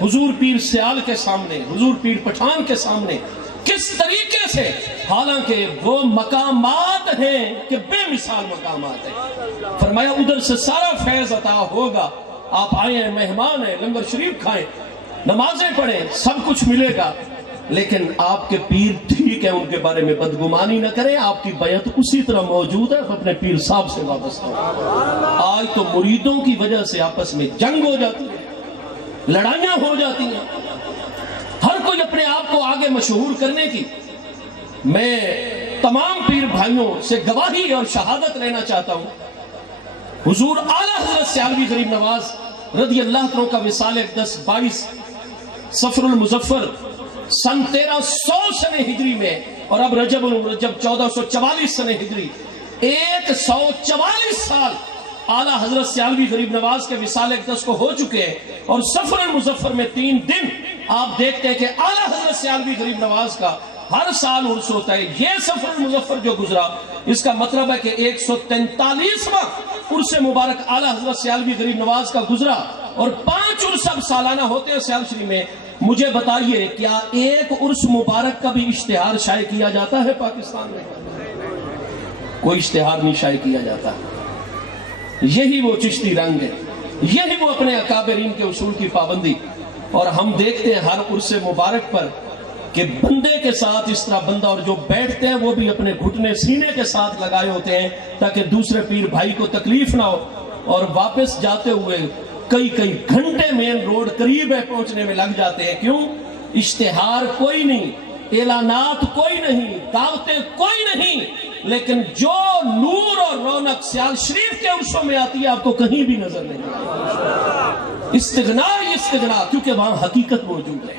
حضور پیر سیال کے سامنے، حضور پیر پٹھان کے سامنے کس طریقے سے، حالانکہ وہ مقامات ہیں کہ بے مثال مقامات ہیں۔ فرمایا ادھر سے سارا فیض عطا ہوگا، آپ آئے ہیں، مہمان ہیں، لنگر شریف کھائیں، نمازیں پڑھیں، سب کچھ ملے گا، لیکن آپ کے پیر ٹھیک ہے، ان کے بارے میں بدگمانی نہ کریں، آپ کی بیعت اسی طرح موجود ہے، اپنے پیر صاحب سے وابستہ ہو۔ آج تو مریدوں کی وجہ سے آپس میں جنگ ہو جاتی ہے، لڑائیاں ہو جاتی ہیں، ہر کوئی اپنے آپ کو آگے مشہور کرنے کی۔ میں تمام پیر بھائیوں سے گواہی اور شہادت لینا چاہتا ہوں، حضور اعلیٰ حضرت سیالوی غریب نواز رضی اللہ عنہ کا وصال اقدس 22 صفر المظفر سن 1300 سنہ ہجری میں، اور اب رجب المرجب 1444 سنہ ہجری، 144 سال اعلیٰ حضرت سیالوی غریب نواز کے وصال اقدس کو ہو چکے ہیں، اور صفر المظفر میں 3 دن آپ دیکھتے ہیں کہ اعلیٰ حضرت سیالوی غریب نواز کا ہر سال عرس ہوتا ہے۔ یہ صفر المظفر جو گزرا، اس کا مطلب ہے کہ 143واں عرس مبارک اعلیٰ حضرت سیالوی غریب نواز کا گزرا، اور 5 عرس اب سالانہ ہوتے ہیں سیال شریف میں۔ مجھے بتائیے کیا ایک عرس مبارک کا بھی اشتہار شائع کیا جاتا ہے پاکستان میں؟ کوئی اشتہار نہیں شائع کیا جاتا۔ یہی وہ چشتی رنگ ہے، یہی وہ اپنے اکابرین کے اصول کی پابندی۔ اور ہم دیکھتے ہیں ہر عرس مبارک پر کہ بندے کے ساتھ اس طرح بندہ، اور جو بیٹھتے ہیں وہ بھی اپنے گھٹنے سینے کے ساتھ لگائے ہوتے ہیں تاکہ دوسرے پیر بھائی کو تکلیف نہ ہو، اور واپس جاتے ہوئے کئی گھنٹے مین روڈ قریب ہے پہنچنے میں لگ جاتے ہیں۔ کیوں؟ اشتہار کوئی نہیں، اعلانات کوئی نہیں، دعوتیں کوئی نہیں، لیکن جو نور اور رونق سیال شریف کے عرصوں میں آتی ہے آپ کو کہیں بھی نظر نہیں آتی۔ استغنا، کیونکہ وہاں حقیقت موجود ہے،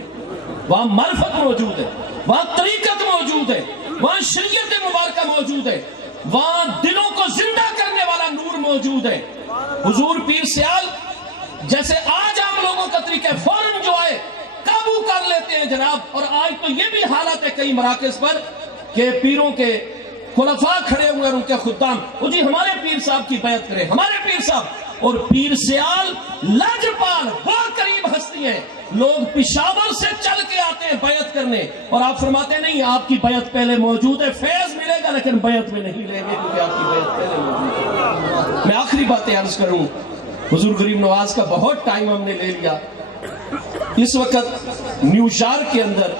وہاں معرفت موجود ہے، وہاں طریقت موجود ہے، وہاں شریعت مبارکہ موجود ہے، وہاں دلوں کو زندہ کرنے والا نور موجود ہے۔ حضور پیر سیال جیسے آج عام لوگوں کا طریقہ فوراً جو آئے قابو کر لیتے ہیں جناب، اور آج تو یہ بھی حالت ہے کئی مراکز پر کہ پیروں کے خلفاء کھڑے ہوئے اور ان کے خدام، وہ جی ہمارے پیر صاحب کی بیعت کریں، ہمارے پیر صاحب۔ اور پیر سیال لاجپال وہ قریب ہستی ہیں، لوگ پشاور سے چل کے آتے ہیں بیعت کرنے، اور آپ فرماتے ہیں نہیں آپ کی بیعت پہلے موجود ہے، فیض ملے گا لیکن بیعت میں نہیں لیں گے کیونکہ آپ کی بیعت پہلے موجود ہے۔ میں آخری باتیں عرض کروں، حضور غریب نواز کا بہت ٹائم ہم نے لے لیا۔ اس وقت نیو یارک کے اندر،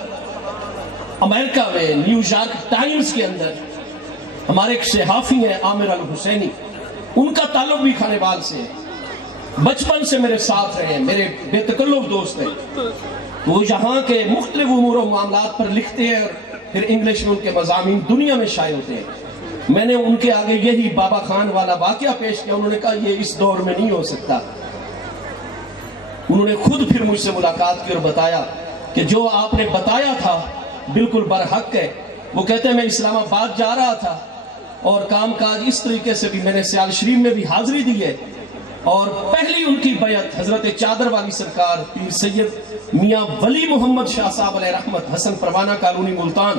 امریکہ میں نیو یارک ٹائمز کے اندر ہمارے ایک صحافی ہیں عامر الحسینی، ان کا تعلق بھی کھانے وال سے ہے، بچپن سے میرے ساتھ رہے ہیں، میرے بے تکلف دوست ہیں۔ وہ یہاں کے مختلف امور و معاملات پر لکھتے ہیں، اور پھر انگلش میں ان کے مضامین دنیا میں شائع ہوتے ہیں۔ میں نے ان کے آگے یہی بابا خان والا واقعہ پیش کیا، انہوں نے کہا یہ اس دور میں نہیں ہو سکتا۔ انہوں نے خود پھر مجھ سے ملاقات کی اور بتایا کہ جو آپ نے بتایا تھا بالکل برحق ہے۔ وہ کہتے ہیں میں اسلام آباد جا رہا تھا، اور کام کاج اس طریقے سے بھی میں نے سیال شریف میں بھی حاضری دی ہے، اور پہلی ان کی بیعت حضرت چادر والی سرکار پیر سید میاں ولی محمد شاہ صاحب علیہ رحمت، حسن پروانہ کالونی ملتان،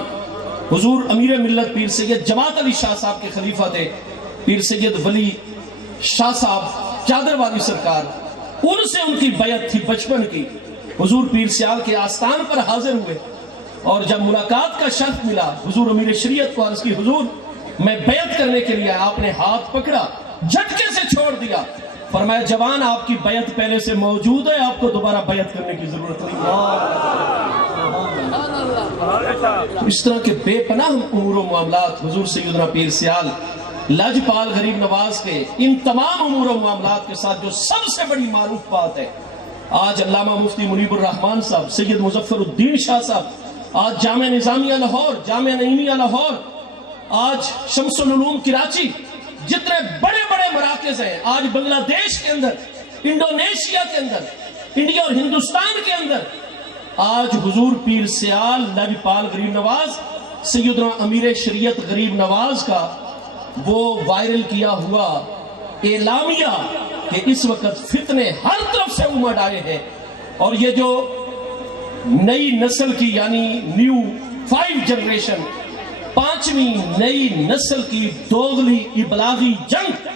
حضور امیر ملت پیر سید جماعت علی شاہ صاحب کے خلیفہ تھے پیر سید ولی شاہ صاحب چادر والی سرکار، ان سے ان کی بیعت تھی بچپن کی۔ حضور پیر سیال کے آستان پر حاضر ہوئے، اور جب ملاقات کا شرف ملا حضور امیر شریعت کو عرض کی حضور میں بیعت کرنے کے لیے، آپ نے ہاتھ پکڑا، جھٹکے سے چھوڑ دیا، فرمایا جوان آپ کی بیعت پہلے سے موجود ہے، آپ کو دوبارہ بیعت کرنے کی ضرورت نہیں ہے۔ اس طرح کے بے پناہ امور و معاملات حضور سیدنا پیر سیال لاجپال غریب نواز کے ان تمام امور و معاملات کے ساتھ جو سب سے بڑی معروف بات ہے، آج علامہ مفتی منیب الرحمان صاحب، سید مظفر الدین شاہ صاحب، آج جامعہ نظامیہ لاہور، جامعہ نعیمیہ لاہور، آج شمس العلوم کراچی، جتنے بڑے بڑے مراکز ہیں، آج بنگلہ دیش کے اندر، انڈونیشیا کے اندر، انڈیا اور ہندوستان کے اندر، آج حضور پیر سیال لاجپال غریب نواز سیدنا امیر شریعت غریب نواز کا وہ وائرل کیا ہوا اعلامیہ کہ اس وقت فتنے ہر طرف سے امڑ آئے ہیں، اور یہ جو نئی نسل کی یعنی نیو 5 جنریشن 5ویں نئی نسل کی دوغلی ابلاغی جنگ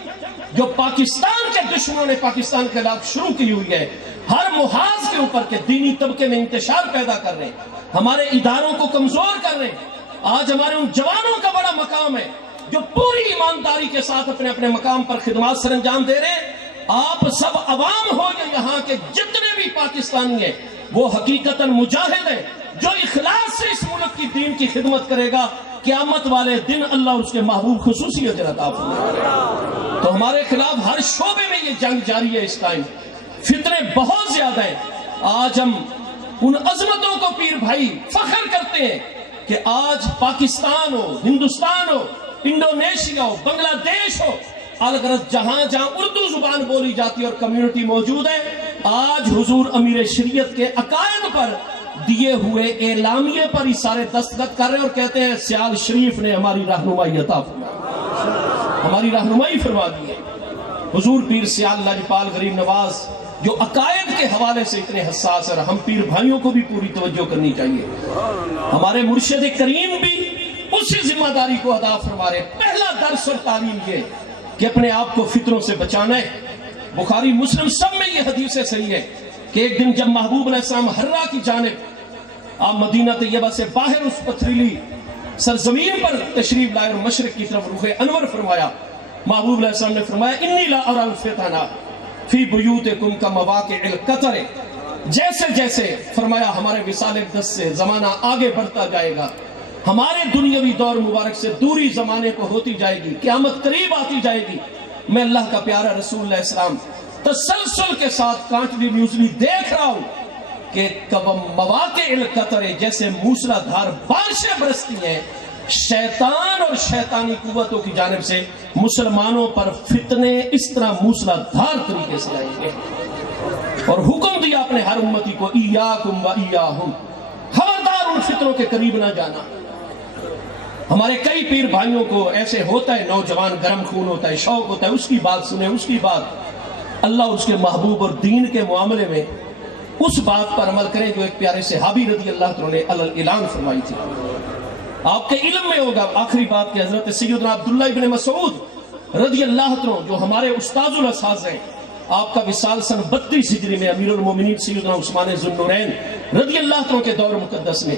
جو پاکستان کے دشمنوں نے پاکستان کے خلاف شروع کی ہوئی ہے، ہر محاذ کے اوپر کے دینی طبقے میں انتشار پیدا کر رہے ہیں، ہمارے اداروں کو کمزور کر رہے ہیں۔ آج ہمارے ان جوانوں کا بڑا مقام ہے جو پوری ایمانداری کے ساتھ اپنے اپنے مقام پر خدمات سر انجام دے رہے ہیں۔ آپ سب عوام ہو یا یہاں کے جتنے بھی پاکستانی ہیں وہ حقیقتاً مجاہد ہیں جو اخلاص سے اس ملک کی دین کی خدمت کرے گا، قیامت والے دن اللہ اور اس کے محبوب خصوصی اجر عطا فرمائے گا۔ تو ہمارے خلاف ہر شعبے میں یہ جنگ جاری ہے۔ اس ٹائم فتنے بہت زیادہ ہیں۔ آج ہم ان عظمتوں کو پیر بھائی فخر کرتے ہیں کہ آج پاکستان ہو، ہندوستان ہو، انڈونیشیا ہو، بنگلہ دیش ہو، الغرض جہاں جہاں اردو زبان بولی جاتی ہے اور کمیونٹی موجود ہے، آج حضور امیر شریعت کے عقائد پر دیے ہوئے اعلامیے پر ہی سارے دستخط کر رہے ہیں اور کہتے ہیں سیال شریف نے ہماری رہنمائی عطا فرمائی، ہماری رہنمائی فرما دی ہے۔ حضور پیر سیال لاجپال غریب نواز جو عقائد کے حوالے سے اتنے حساس ہے، ہم پیر بھائیوں کو بھی پوری توجہ کرنی چاہیے۔ ہمارے مرشد کریم بھی اسی ذمہ داری کو ادا فرما رہے۔ پہلا درس اور تعلیم یہ کہ اپنے آپ کو فتنوں سے بچانا ہے۔ بخاری مسلم سب میں یہ حدیث صحیح ہے کہ ایک دن جب محبوب علیہ السلام حرہ کی جانب آپ مدینہ طیبہ سے باہر اس پتھریلی سرزمین پر تشریف لائے اور مشرق کی طرف رخ انور فرمایا، محبوب علیہ السلام نے فرمایا انی لا ارى الفتنہ فی بیوتکم کمواقع القطر، جیسے جیسے فرمایا ہمارے وصال اقدس سے زمانہ آگے بڑھتا جائے گا، ہمارے دنیاوی دور مبارک سے دوری زمانے کو ہوتی جائے گی، قیامت قریب آتی جائے گی، میں اللہ کا پیارا رسول اللہ السلام تسلسل کے ساتھ کانٹلی نیوزلی دیکھ رہا ہوں کہ مواقع القطر جیسے موسلا دھار بارشیں برستی ہیں، شیطان اور شیطانی قوتوں کی جانب سے مسلمانوں پر فتنے اس طرح موسلا دھار طریقے سے آئیں گے، اور حکم دیا اپنے ہر امتی کو ایاکم و ایاہم، خبردار ان فتنوں کے قریب نہ جانا۔ ہمارے کئی پیر بھائیوں کو ایسے ہوتا ہے، نوجوان گرم خون ہوتا ہے، شوق ہوتا ہے، اس کی بات سنیں، اس کی بات، اللہ اور اس کے محبوب اور دین کے معاملے میں اس بات پر عمل کریں جو ایک پیارے صحابی رضی اللہ عنہ نے اعلان فرمائی تھی۔ آپ کے علم میں ہوگا آخری بات کہ حضرت سیدنا عبداللہ ابن مسعود رضی اللہ عنہ جو ہمارے استاذ الاساتذہ ہیں، آپ کا وصال سن 32 ہجری میں امیر المومنین سیدنا عثمان ذو النورین رضی اللہ عنہ کے دور مقدس میں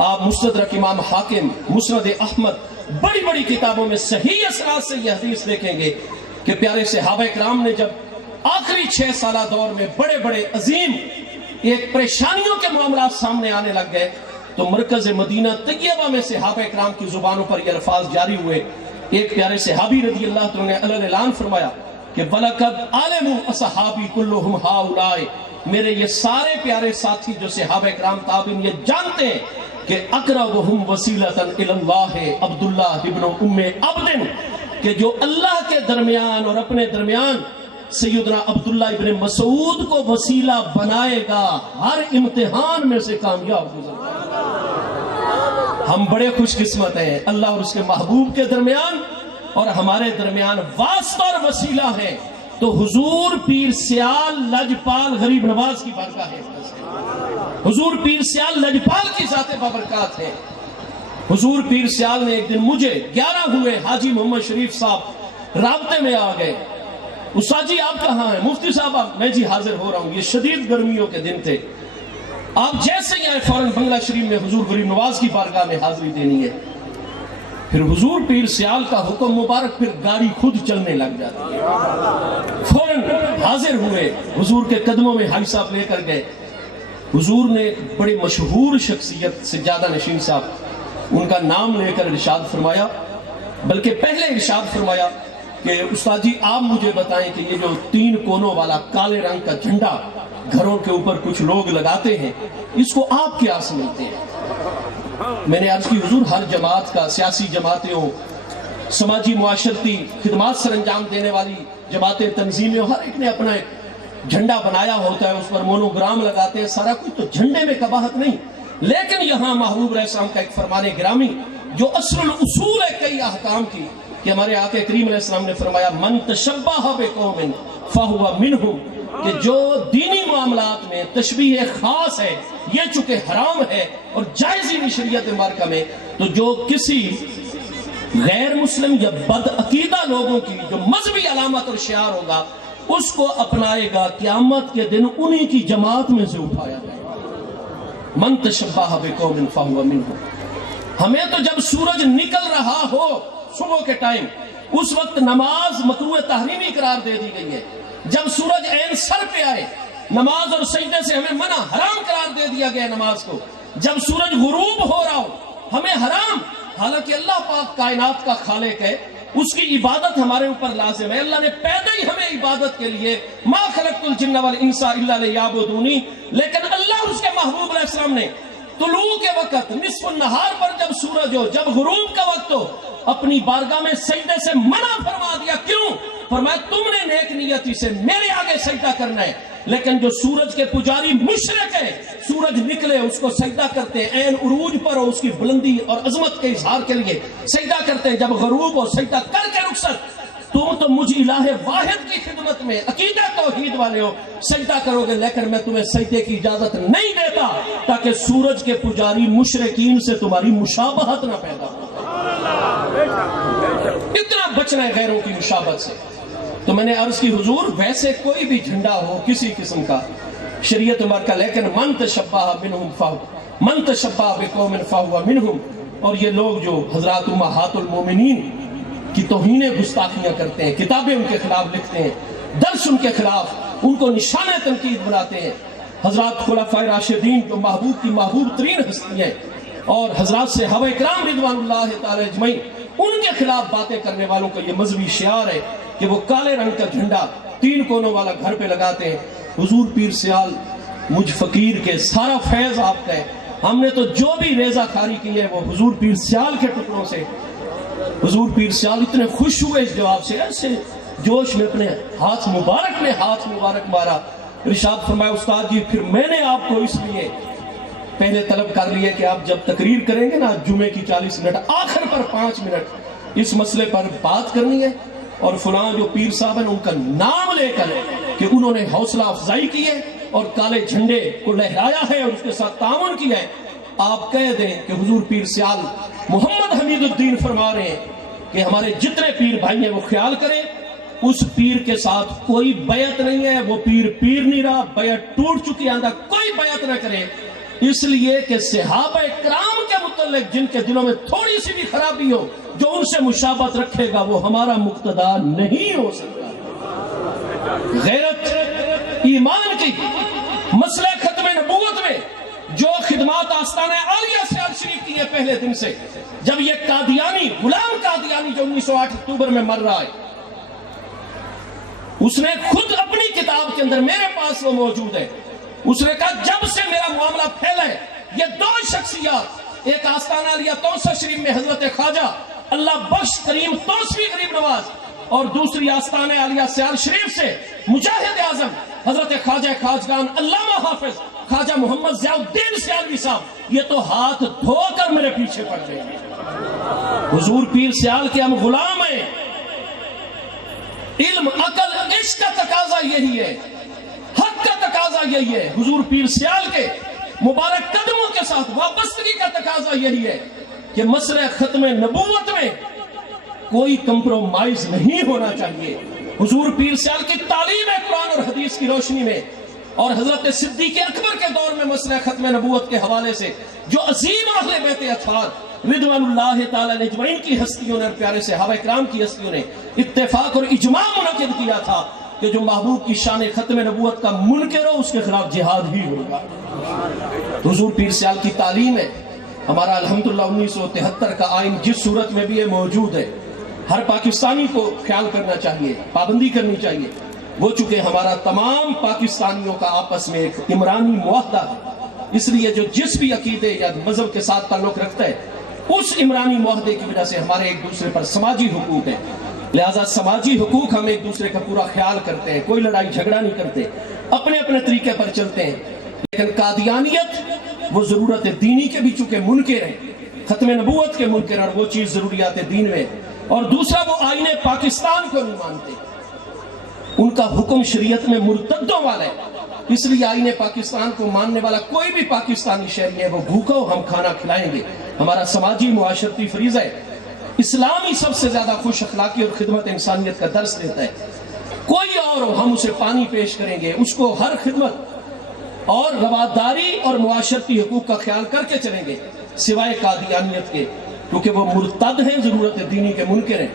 آپ مستدرک امام حاکم، مسند احمد، بڑی بڑی کتابوں میں صحیح اسناد سے یہ حدیث دیکھیں گے کہ پیارے صحابہ کرام نے جب آخری 6 سالہ دور میں بڑے بڑے عظیم ایک پریشانیوں کے معاملات سامنے آنے لگ گئے تو مرکز مدینہ طیبہ میں صحابہ کرام کی زبانوں پر یہ الفاظ جاری ہوئے۔ ایک پیارے صحابی رضی اللہ عنہ نے اعلان فرمایا کہ وَلَقَدْ عَلِمُوا أَصْحَابِي كُلُّهُمْ هَؤُلَاءِ، میرے یہ سارے پیارے ساتھی جو صحابہ کرام تابعین یہ جانتے ہیں کہ اقربہم وسیلۃ الی اللہ عبداللہ ابن ام عبد، کہ جو اللہ کے درمیان اور اپنے درمیان سیدنا عبداللہ ابن مسعود کو وسیلہ بنائے گا ہر امتحان میں سے کامیاب گزر جائے گا۔ ہم بڑے خوش قسمت ہیں، اللہ اور اس کے محبوب کے درمیان اور ہمارے درمیان واسطہ اور وسیلہ ہے تو حضور پیر سیال لجپال غریب نواز کی برکت ہے، حضور پیر سیال لجپال کی ذات بابرکات ہے۔ حضور پیر سیال نے ایک دن مجھے 11 ہوئے حاجی محمد شریف صاحب رابطے میں آ گئے، استاد جی آپ کہاں ہیں؟ مفتی صاحب میں جی حاضر ہو رہا ہوں، یہ شدید گرمیوں کے دن تھے، آپ جیسے ہی آئے فوراً بنگلہ شریف میں حضور غریب نواز کی بارگاہ میں حاضری دینی ہے۔ پھر حضور پیر سیال کا حکم مبارک، پھر گاڑی خود چلنے لگ جاتی ہے، فوراً حاضر ہوئے، حضور کے قدموں میں حاجی صاحب لے کر گئے۔ حضور نے ایک بڑی مشہور شخصیت سجادہ نشین صاحب، ان کا نام لے کر ارشاد فرمایا، بلکہ پہلے ارشاد فرمایا کہ استاد جی آپ مجھے بتائیں کہ یہ جو 3 کونوں والا کالے رنگ کا جھنڈا گھروں کے اوپر کچھ لوگ لگاتے ہیں، اس کو آپ کیا سمجھتے ہیں؟ میں نے عرض کی حضور ہر جماعت کا، سیاسی جماعتیں ہوں، سماجی معاشرتی خدمات سر انجام دینے والی جماعتیں، تنظیمیں، ہر ایک نے اپنا ایک جھنڈا بنایا ہوتا ہے، اس پر مونوگرام لگاتے ہیں، سارا کچھ، تو جھنڈے میں قباحت نہیں، لیکن یہاں محبوب علیہ السلام کا ایک فرمان گرامی جو اصل الاصول ہے کئی احکام کی، کہ ہمارے آقا کریم علیہ السلام نے فرمایا من تشبہ بقوم فہو منہم، کہ جو دینی معاملات میں تشبیہ خاص ہے، یہ چونکہ حرام ہے اور جائز ہی نہیں شریعت مبارکہ میں، تو تو جو کسی غیر مسلم یا بد عقیدہ لوگوں کی جو مذہبی علامت اور شعار ہوگا اس کو اپنائے گا، قیامت کے دن انہی کی جماعت میں سے اٹھایا جائے گا۔ من تشبہ بقوم فہو منہم۔ ہمیں تو جب سورج نکل رہا ہو صبح کے ٹائم اس وقت نماز مکروہ تحریمی قرار دے دی گئی ہے۔ جب سورج عین سر پہ آئے نماز اور سجدے سے ہمیں منع حرام قرار دے دیا گیا نماز کو۔ جب سورج غروب ہو رہا ہو ہمیں حرام، حالانکہ اللہ پاک کائنات کا خالق ہے، اس کی عبادت ہمارے اوپر لازم ہے۔ اللہ نے پیدا ہی ہمیں عبادت کے لیے ما خلقت الجن والانس الا لیعبدونی، لیکن اللہ اور اس کے محبوب علیہ السلام نے طلوع کے وقت نصف النہار پر جب سورج ہو، جب غروب کا وقت ہو، اپنی بارگاہ میں سجدے سے منع فرما دیا۔ کیوں؟ فرمایا تم نے نیک نیتی سے میرے آگے سجدہ کرنا ہے، لیکن جو سورج کے پجاری مشرک ہے سورج نکلے اس کو سجدہ کرتے ہیں، عین عروج پر ہو اس کی بلندی اور عظمت کے اظہار کے لیے سجدہ کرتے ہیں، جب غروب ہو سجدہ کر کے رخصت۔ تم تو مجھ الہ واحد کی خدمت میں عقیدہ توحید والے ہو، سجدہ کرو گے، لیکن میں تمہیں سجدے کی اجازت نہیں دیتا تاکہ سورج کے پجاری مشرکین سے تمہاری مشابہت نہ پیدا ہو۔ اتنا بچنا ہے غیروں کی مشابہت سے۔ تو میں نے عرض کی حضور ویسے کوئی بھی جھنڈا ہو کسی قسم کا شریعت عمر کا، لیکن من تشبہ منہم فہو من تشبہ بقوم فہو منہم۔ اور یہ لوگ جو حضرات امہات المومنین کی توہین گستاخیاں کرتے ہیں، کتابیں ان کے خلاف لکھتے ہیں، درس ان کے خلاف، ان کو نشانہ تنقید بناتے ہیں، حضرات خلفائے راشدین جو محبوب کی محبوب ترین ہستی ہیں اور حضرات صحابہ کرام رضوان اللہ تعالی اجمعین، ان کے خلاف باتیں کرنے والوں کا یہ مذہبی شعار ہے کہ وہ کالے رنگ کا جھنڈا 3 کونوں والا گھر پہ لگاتے ہیں۔ حضور پیر سیال مجھ فقیر کے سارا فیض آپ کا ہے، ہم نے تو جو بھی ریزہ کھاری کی ہے وہ حضور پیر سیال کے ٹکڑوں سے۔ حضور پیر سیال اتنے خوش ہوئے اس جواب سے، ایسے جوش میں اپنے ہاتھ مبارک مارا، ارشاد فرمایا استاد جی پھر میں نے آپ کو اس لیے پہلے طلب کر لیا کہ آپ جب تقریر کریں گے نا جمعے کی 40 منٹ آخر پر 5 منٹ اس مسئلے پر بات کرنی ہے، اور فلاں جو پیر صاحب ہیں ان کا نام لے کر کہ انہوں نے حوصلہ افزائی کی ہے اور کالے جھنڈے کو لہرایا ہے اور اس کے ساتھ تعاون کیا ہے، آپ کہہ دیں کہ حضور پیر سیال محمد حمید الدین فرما رہے ہیں کہ ہمارے جتنے پیر بھائی ہیں وہ خیال کریں اس پیر کے ساتھ کوئی بیعت نہیں ہے، وہ پیر نہیں رہا، بیعت ٹوٹ چکی ہے، کوئی بیعت نہ کرے، اس لیے کہ صحابہ کرام کے متعلق جن کے دلوں میں تھوڑی سی بھی خرابی ہو جو ان سے مشابہت رکھے گا وہ ہمارا مقتدا نہیں ہو سکتا۔ غیرت ایمان کی مسئلہ ختم نبوت میں جو خدمات آستانہ عالیہ سیال شریف کی ہے پہلے دن سے، جب یہ قادیانی غلام قادیانی جو 1908 اکتوبر میں مر رہا ہے، اس نے خود اپنی کتاب کے اندر میرے پاس وہ موجود ہے، اس نے کہا جب سے میرا معاملہ پھیلا ہے یہ 2 شخصیات، ایک آستانہ علیہ توسہ شریف میں حضرت خواجہ اللہ بخش کریم توسوی غریب نواز اور دوسری آستانہ علیہ سیال شریف سے مجاہد اعظم حضرت خواجہ خواجگان علامہ حافظ خواجہ محمد ضیاء الدین سیالوی صاحب، یہ تو ہاتھ دھو کر میرے پیچھے پڑ گئے۔ حضور پیر سیال کے ہم غلام ہیں، علم عقل عشق کا تقاضا یہی ہے، حق کا تقاضا یہی ہے، حضور پیر سیال کے مبارک قدموں کے ساتھ وابستگی کا تقاضا یہی ہے کہ مسئلہ ختم نبوت میں کوئی کمپرومائز نہیں ہونا چاہیے۔ حضور پیر سیال کی تعلیم ہے قرآن اور حدیث کی روشنی میں، اور حضرت صدیق اکبر کے دور میں مسئلہ ختم نبوت کے حوالے سے جو عظیم اہل بیت اطہار رضوان اللہ تعالی اجمعین کی ہستیوں نے اور پیارے صحابہ کرام کی ہستیوں نے اتفاق اور اجماع منعقد کیا تھا کہ جو محبوب کی شان ختم نبوت کا منکر ہو اس کے خلاف جہاد ہی ہوگا۔ حضور پیر سیال کی تعلیم ہے، ہمارا الحمدللہ 1973 کا آئین جس صورت میں بھی یہ موجود ہے، ہر پاکستانی کو خیال کرنا چاہیے، پابندی کرنی چاہیے، وہ چونکہ ہمارا تمام پاکستانیوں کا آپس میں ایک عمرانی معاہدہ ہے، اس لیے جو جس بھی عقیدے یا مذہب کے ساتھ تعلق رکھتا ہے اس عمرانی معاہدے کی وجہ سے ہمارے ایک دوسرے پر سماجی حقوق ہیں، لہذا سماجی حقوق ہم ایک دوسرے کا پورا خیال کرتے ہیں، کوئی لڑائی جھگڑا نہیں کرتے، اپنے اپنے طریقے پر چلتے ہیں۔ لیکن قادیانیت وہ ضرورت دینی کے بھی چونکہ منکر ہیں، ختم نبوت کے منکر، اور وہ چیز ضروریات دین میں، اور دوسرا وہ آئین پاکستان کو نہیں مانتے، ان کا حکم شریعت میں مرتدوں والا ہے، اس لیے آئین پاکستان کو ماننے والا کوئی بھی پاکستانی شہری ہے وہ بھوکا ہو ہم کھانا کھلائیں گے. ہمارا سماجی معاشرتی فریضہ ہے. اسلام ہی سب سے زیادہ خوش اخلاقی اور خدمت انسانیت کا درس دیتا ہے. کوئی اور ہو ہم اسے پانی پیش کریں گے, اس کو ہر خدمت اور رواداری اور معاشرتی حقوق کا خیال کر کے چلیں گے, سوائے قادیانیت کے, کیونکہ وہ مرتد ہیں, ضرورت دینی کے منکر ہیں,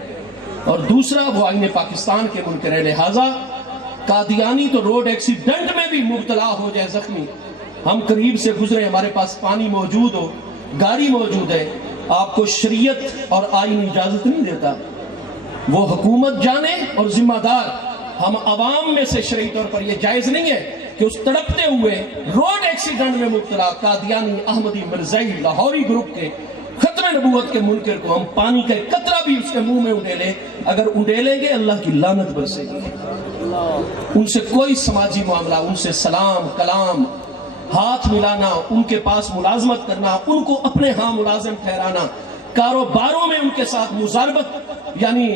اور دوسرا وہ آئین پاکستان کے منکر ہیں. لہٰذا قادیانی تو روڈ ایکسیڈنٹ میں بھی مبتلا ہو جائے زخمی, ہم قریب سے گزرے, ہمارے پاس پانی موجود ہو, گاڑی موجود ہے, آپ کو شریعت اور آئین اجازت نہیں دیتا. وہ حکومت جانے اور ذمہ دار, ہم عوام میں سے شرعی طور پر یہ جائز نہیں ہے کہ اس تڑپتے ہوئے روڈ ایکسیڈنٹ میں مبتلا قادیانی احمدی مرزائی لاہوری گروپ کے ختم نبوت کے منکر کو ہم پانی کا ایک قطرہ بھی اس کے منہ میں اڈیلیں. اگر اڈیلیں گے اللہ کی لعنت برسے گی. ان سے کوئی سماجی معاملہ, ان سے سلام کلام, ہاتھ ملانا, ان کے پاس ملازمت کرنا, ان کو اپنے ہاں ملازم ٹھہرانا, کاروباروں میں ان کے ساتھ مزاربت یعنی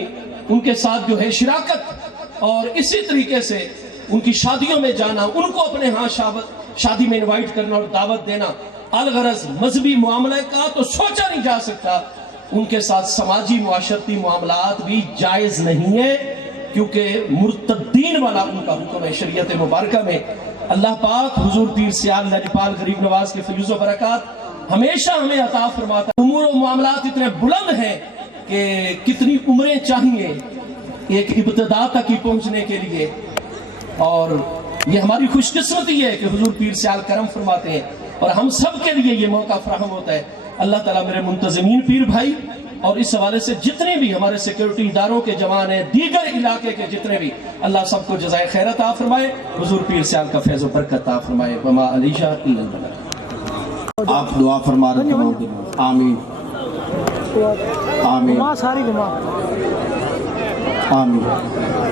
ان کے ساتھ جو ہے شراکت, اور اسی طریقے سے ان کی شادیوں میں جانا, ان کو اپنے ہاں شادی میں انوائٹ کرنا اور دعوت دینا, الغرض مذہبی معاملہ کا تو سوچا نہیں جا سکتا. ان کے ساتھ سماجی معاشرتی معاملات بھی جائز نہیں ہے, کیونکہ مرتدین والا ان کا حکم ہے شریعت مبارکہ میں. اللہ پاک حضور پیر سیال لجپال غریب نواز کے فیض و برکات ہمیشہ ہمیں عطا فرماتا. امور و معاملات اتنے بلند ہیں کہ کتنی عمریں چاہیے ایک ابتدا تک ہی پہنچنے کے لیے, اور یہ ہماری خوش قسمتی ہے کہ حضور پیر سیال کرم فرماتے ہیں اور ہم سب کے لیے یہ موقع فراہم ہوتا ہے. اللہ تعالیٰ میرے منتظمین پیر بھائی اور اس حوالے سے جتنے بھی ہمارے سیکیورٹی اداروں کے جوان ہیں, دیگر علاقے کے جتنے بھی, اللہ سب کو جزائے خیر عطا فرمائے, حضور پیر سیال کا فیض و برکت عطا فرمائے. وما علیشہ الا البلاغ. آپ دعا فرما رہے ہیں. آمین آمین آمین.